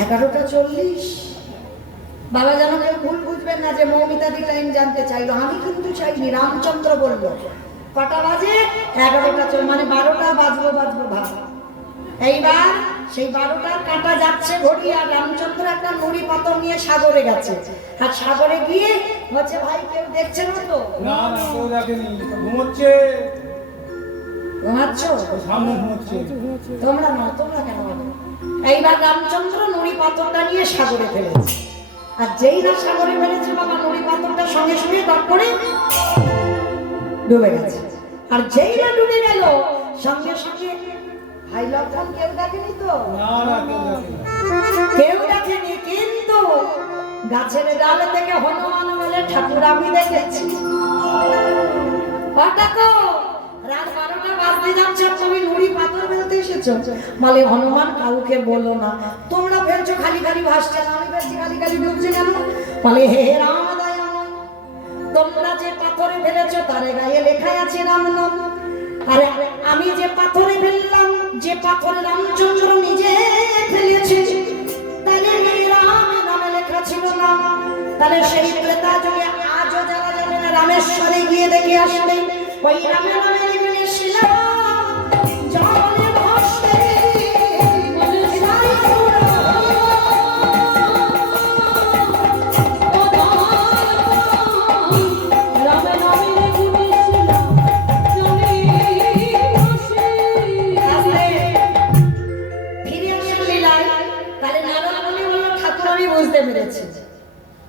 11:40। বাবা যেন কেউ ভুল বুঝবেন না যে মৌমিতাদি টাইম জানতে চাইলো, আমি কিন্তু চাইনি, রামচন্দ্র বললো। কটা বাজে? 11:40, মানে 12টা বাজবো ভাব। এইবার সেই 12টার কাঁটা যাচ্ছে ঘড়ি, আর রামচন্দ্র একটা নুড়ি পাথর নিয়ে সাগরে গেছে। আর সাগরে গিয়ে বলছে ভাই কেউ দেখছে না তো? না না, কেউ দেখেনি, ঘুমোচ্ছে। ঘুমাচ্ছ? সামনে ঘুমোচ্ছে। তোমরা না, তোমরা কেন? এইবার রামচন্দ্র নুড়ি পাথরটা নিয়ে সাগরে ফেলেছে। আর যেই না সাগরে ফেলেছে বাবা, নুড়ি পাথরটা সঙ্গে সঙ্গে তারপরে ডুবে গেছে। আর যেই না ডুবে গেল সঙ্গে সঙ্গে ভাই লক্ষণ কেউ দেখেনি তো? না না, কেউ দেখেনি। কেউ দেখেনি, কিন্তু গাছের ডাল থেকে হনুমান বলে ঠাকুর আমি দেখেছি। হঠাৎ রাত 12টা বাজতে যাচ্ছে, তুমি নুড়ি পাথর ফেলতে এসেছো? বলে হনুমান কাউকে বলো না, তোমরা ফেলছো খালি খালি ভাসছে, আমি ফেলছি খালি খালি ডুবছে কেন? বলে হে রাম দয়াময়, তোমরা যে পাথরে ফেলেছো তার গায়ে লেখা আছে রাম নাম, আরে আমি যে পাথরে ফেললাম, যে পাথরে রামচন্দ্র নিজে ফেলেছে, তাহলে রাম নামে লেখা ছিল না। তাহলে সেই ত্রেতা যুগে আজও যারা যাবে না রামেশ্বরে গিয়ে দেখে আসবে, ওই রামের নামে লিখে শিলা জলে ভাসবে।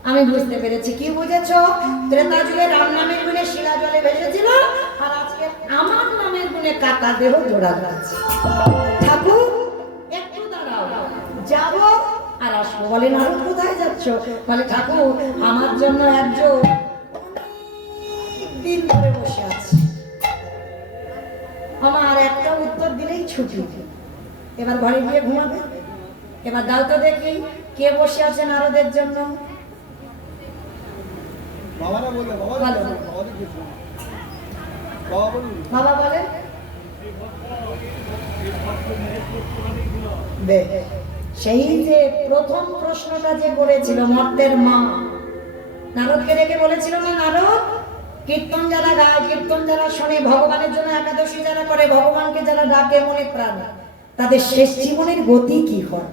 আমি বুঝতে পেরেছি। কি বুঝেছো? ত্রেতা যুগে রাম নামের গুণে শিলা জলে ভেসেছিল, আর আজকে আমার নামের গুণে কাটা দেহ জোড়া যাচ্ছে। ঠাকুর একটু দাঁড়াও, যাবো আর আসবো। বলে নারদ কোথায় যাচ্ছ? বলে ঠাকুর আমার জন্য একজন দিন ধরে বসে আছে, আমার একটা উত্তর দিলেই ছুটি, এবার ঘরে গিয়ে ঘুমাবে। এবার দাও তো দেখি কে বসে আছে নারদের জন্য। বাবারা বললো, বাবা বলো। বাবা বলুন। বাবা বলে সেই যে প্রথম প্রশ্নটা যে করেছিল মর্তের মা, নারদকে ডেকে বলেছিল না, নারদ কীর্তন যারা গায়, কীর্তন যারা শোনে, ভগবানের জন্য একাদশী যারা করে, ভগবানকে যারা ডাকে মনে প্রাণে, তাদের শেষ জীবনের গতি কি হয়?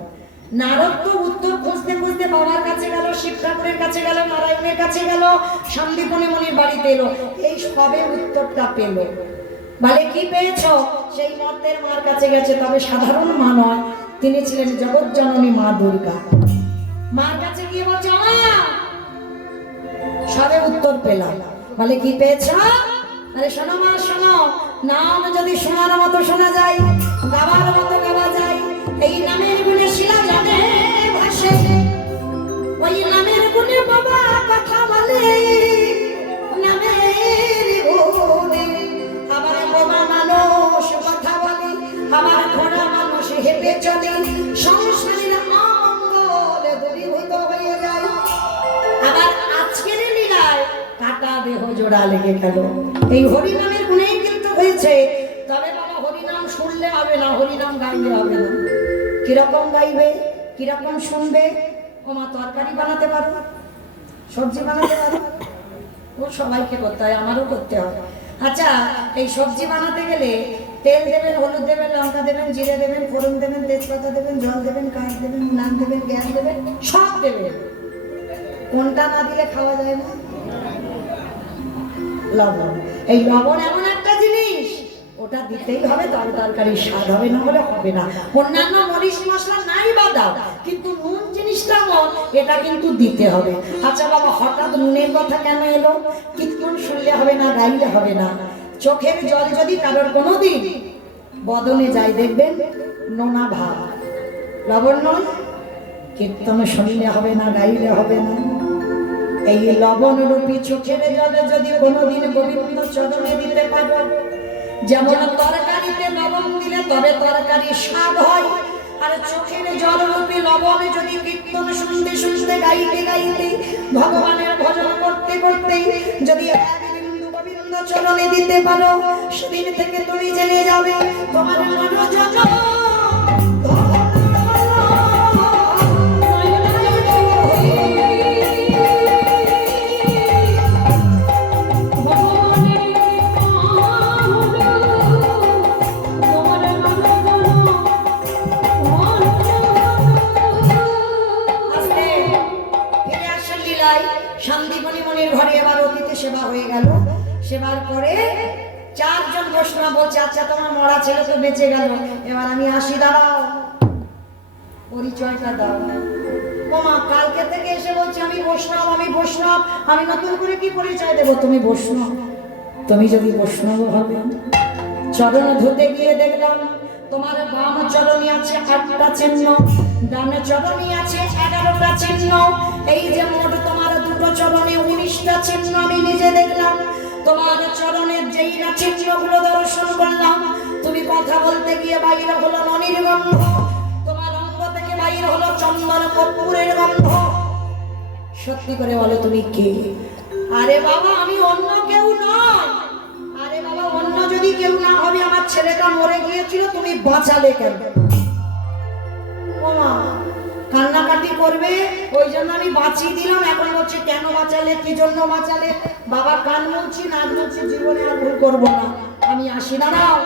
নারদ তো উত্তর খুঁজতে খুঁজতে বাবার কাছে গেল, শিব ঠাকুরের কাছে গেল, নারায়ণের কাছে গেল, সন্দীপনী মনির বাড়িতে এলো, এই সবে উত্তরটা পেল। বলে কি পেয়েছ? সেই মর্তের মার কাছে গেছে, তবে সাধারণ মা নয়, তিনি ছিলেন জগৎ জননী মা দুর্গা। মার কাছে গিয়ে বলছে মা, সবে উত্তর পেলাম। বলে কি পেয়েছ? আরে শোনো মা শোনো, নাম যদি শোনার মতো শোনা যায়, গাবার মতো গাওয়া যায়, এই নামের গুণে শিলা জলে ভাসে, ওই নামের গুণে বাবা কথা বলে, নামের গুণে আবার বাবা মানুষ কথা বলে, আবার ঘোড়া মানুষ হেঁটে চলে, সংসারের মঙ্গল দূরীভূত হয়ে যায়। আবার আজকের লীলায় কাটা দেহ জোড়া লেগে গেল, এই হরিনামের গুণেই কিন্তু হয়েছে। তবে বাবা হরিনাম শুনলে হবে না, হরিনাম গাইলে হবে না। কিরকম গাইবে, কিরকম শুনবে? ওমা তরকারি বানাতে পারো, সবজি বানাতে পারো, ও সবাইকে করতে হয়, আমারও করতে হয়। আচ্ছা এই সবজি বানাতে গেলে তেল দেবেন, হলুদ দেবেন, লঙ্কা দেবেন, জিরে দেবেন, ফোড়ন দেবেন, তেজপাতা দেবেন, জল দেবেন, কাঠ দেবেন, নাক দেবেন, গ্যাস দেবেন, সব দেবেন। কোনটা না দিলে খাওয়া যায় না? লবণ। এই লবণ এমন একটা জিনিস, ওটা দিতেই হবে, তবে তরকারি স্বাদ হবে, না হলে হবে না। অন্যান্য মরিচ মশলা নাই বাদা, কিন্তু নুন জিনিসটা এমন এটা কিন্তু দিতে হবে। আচ্ছা বাবা, হঠাৎ নুনের কথা কেন এলো? কীর্তন শুনলে হবে না, গাইলে হবে না। চোখের জল যদি কারোর কোনোদিন বদনে যায়, দেখবেন নোনা ভাব, লবণ নয়। কীর্তন শুনলে হবে না, গাইলে হবে না। এই লবণ রূপী চোখের জলে যদি কোনোদিন গোবিন্দ চরণে দিতে পারো, যেমন তরকারিতে লবণ দিলে তবে তরকারি স্বাদ হয়, আর চোখের জল রূপী লবণ যদি কীর্তন শুনতে শুনতে গাইতে গাইতে ভগবানের ভজন করতে করতে যদি এক বিন্দু গোবিন্দ চরণে দিতে পারো, সেদিন থেকে তুমি জেনে যাবে তোমার মনোযোগ ঘরে। এবার অতিথি সেবা হয়ে গেল। সেবার পরে চারজন বৈষ্ণব বলছে, আচ্ছা তোমার মরা ছেলে তো বেঁচে গেল, এবার আমি আসি, দাঁড়াও, পরিচয়টা দাও। ওমা, কালকে থেকে এসে বলছে আমি বৈষ্ণব, আমি বৈষ্ণব, আমি নতুন করে কি পরিচয় দেবো? তুমি বৈষ্ণব? তুমি যদি বৈষ্ণব হবে, চরণ ধুতে গিয়ে দেখলাম তোমার বাম চরণে আছে 8টা চিহ্ন, ডান চরণে আছে 11টা চিহ্ন, এই যে মোট তোমার দুটো চরণে 19টা চিহ্ন আমি নিজে দেখলাম। তোমার চরণের যেই না চিহ্নগুলো দর্শন করলাম, তুমি কথা বলতে গিয়ে বাইরে হলো ননির গন্ধ, তোমার অঙ্গ থেকে বাইরে হলো চন্দন কর্পূরের গন্ধ। সত্যি করে বলো তুমি কে? আরে বাবা, আমি অন্য কেউ নয়। আরে বাবা, অন্য যদি কেউ না হবে, আমার ছেলেটা মরে গিয়েছিল, তুমি বাঁচালে কেন? ওমা, কান্নাকাটি করবে, ওই জন্য আমি বাঁচিয়ে দিলাম। এখন বলছে কেন বাঁচালে, কি জন্য বাঁচালে? বাবা, কান মুলছি, নাক মুলছি, জীবনে আর ভুল করবো না, আমি আসি। দাঁড়াও,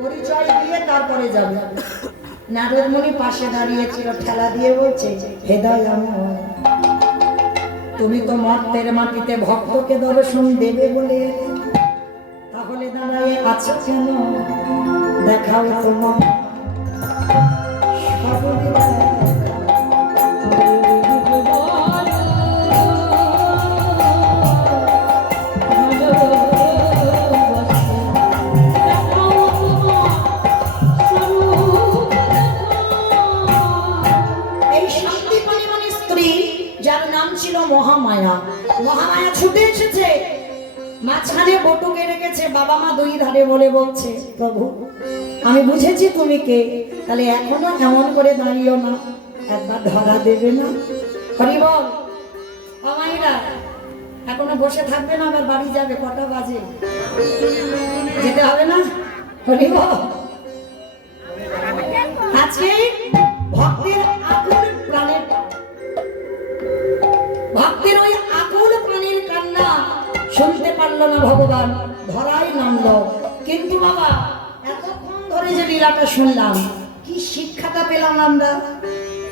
পরিচয় দিয়ে তারপরে যাবে। নারদমণি পাশে দাঁড়িয়েছিল, ঠেলা দিয়ে বলছে, হেদায় আমার, তুমি তো মর্তের মাটিতে ভক্তকে দর্শন দেবে বলে, তাহলে দাঁড়ায় আছো কেন? দেখাও তোমার মহামায়া। মহামায়া ছুটে এসেছে, মাঝখানে বটুকে রেখেছে, বাবা মা দুই ধারে বলে বলছে, প্রভু আমি বুঝেছি তুমি কে, তাহলে এখনো এমন করে দাঁড়িয়েও না, একবার ধরা দেবে না? হরি বল। মায়েরা এখনো বসে থাকবে না, আবার বাড়ি যাবে, কটা বাজে? যেতে হবে না? হরি বল। আজকে ভক্তের আকুল প্রাণের, ভক্তের ওই আকুল প্রাণীর কান্না শুনতে পারল না ভগবান, ধরাই নামলো। কিন্তু বাবা, এতক্ষণ ধরে যে লীলাটা শুনলাম, কি শিক্ষাটা পেলাম আমরা?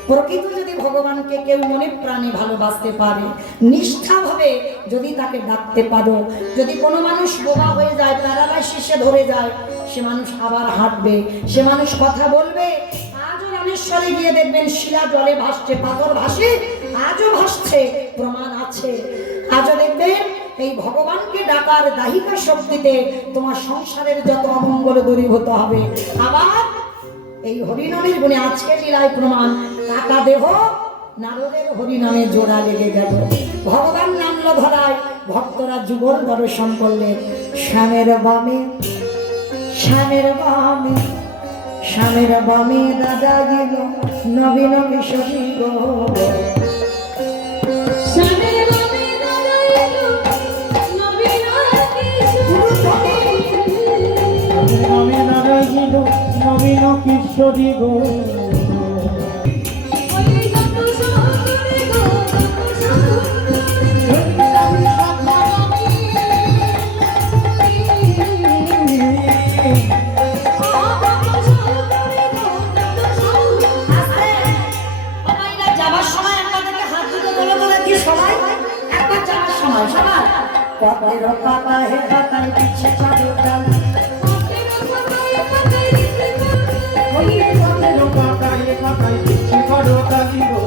প্রকৃত যদি ভগবানকে কেউ মনে প্রাণে ভালোবাসতে পারে, নিষ্ঠাভাবে যদি তাকে ডাকতে পারো, যদি কোনো মানুষ বোবা হয়ে যায়, প্যারালাইসিসে ধরে যায়, সে মানুষ আবার হাঁটবে, সে মানুষ কথা বলবে। আজও রামেশ্বরে গিয়ে দেখবেন শিলা জলে ভাসছে, পাথর ভাসে, আজও ভাসছে, প্রমাণ আছে। আজও দেখবেন এই ভগবানকে ডাকার দাহিকা শক্তিতে তোমার সংসারের যত অমঙ্গল দূরীভূত হবে। আবার এই হরিনামের গুণে আজকের লীলায় প্রমাণ, কাকা দেহ নারদের হরিনামে জোড়া লেগে গেল। ভগবান নামলো ধরায়, ভক্তরা যুগল দর্শন করলেন। শ্যামের বামে, শ্যামের বামে, শ্যামের বামে দাদা গেল নবীন কিশোরী গো। নবীন কিশোরী গো। যাবার সময় একটা থেকে হাত দুটো তোলে তোলে কি সবাই একবার যাবার সময় সবাই পথের পাতায় পাতায় পিছে চলো চল, পাতায় পাতায় পিছে করো তালি গো।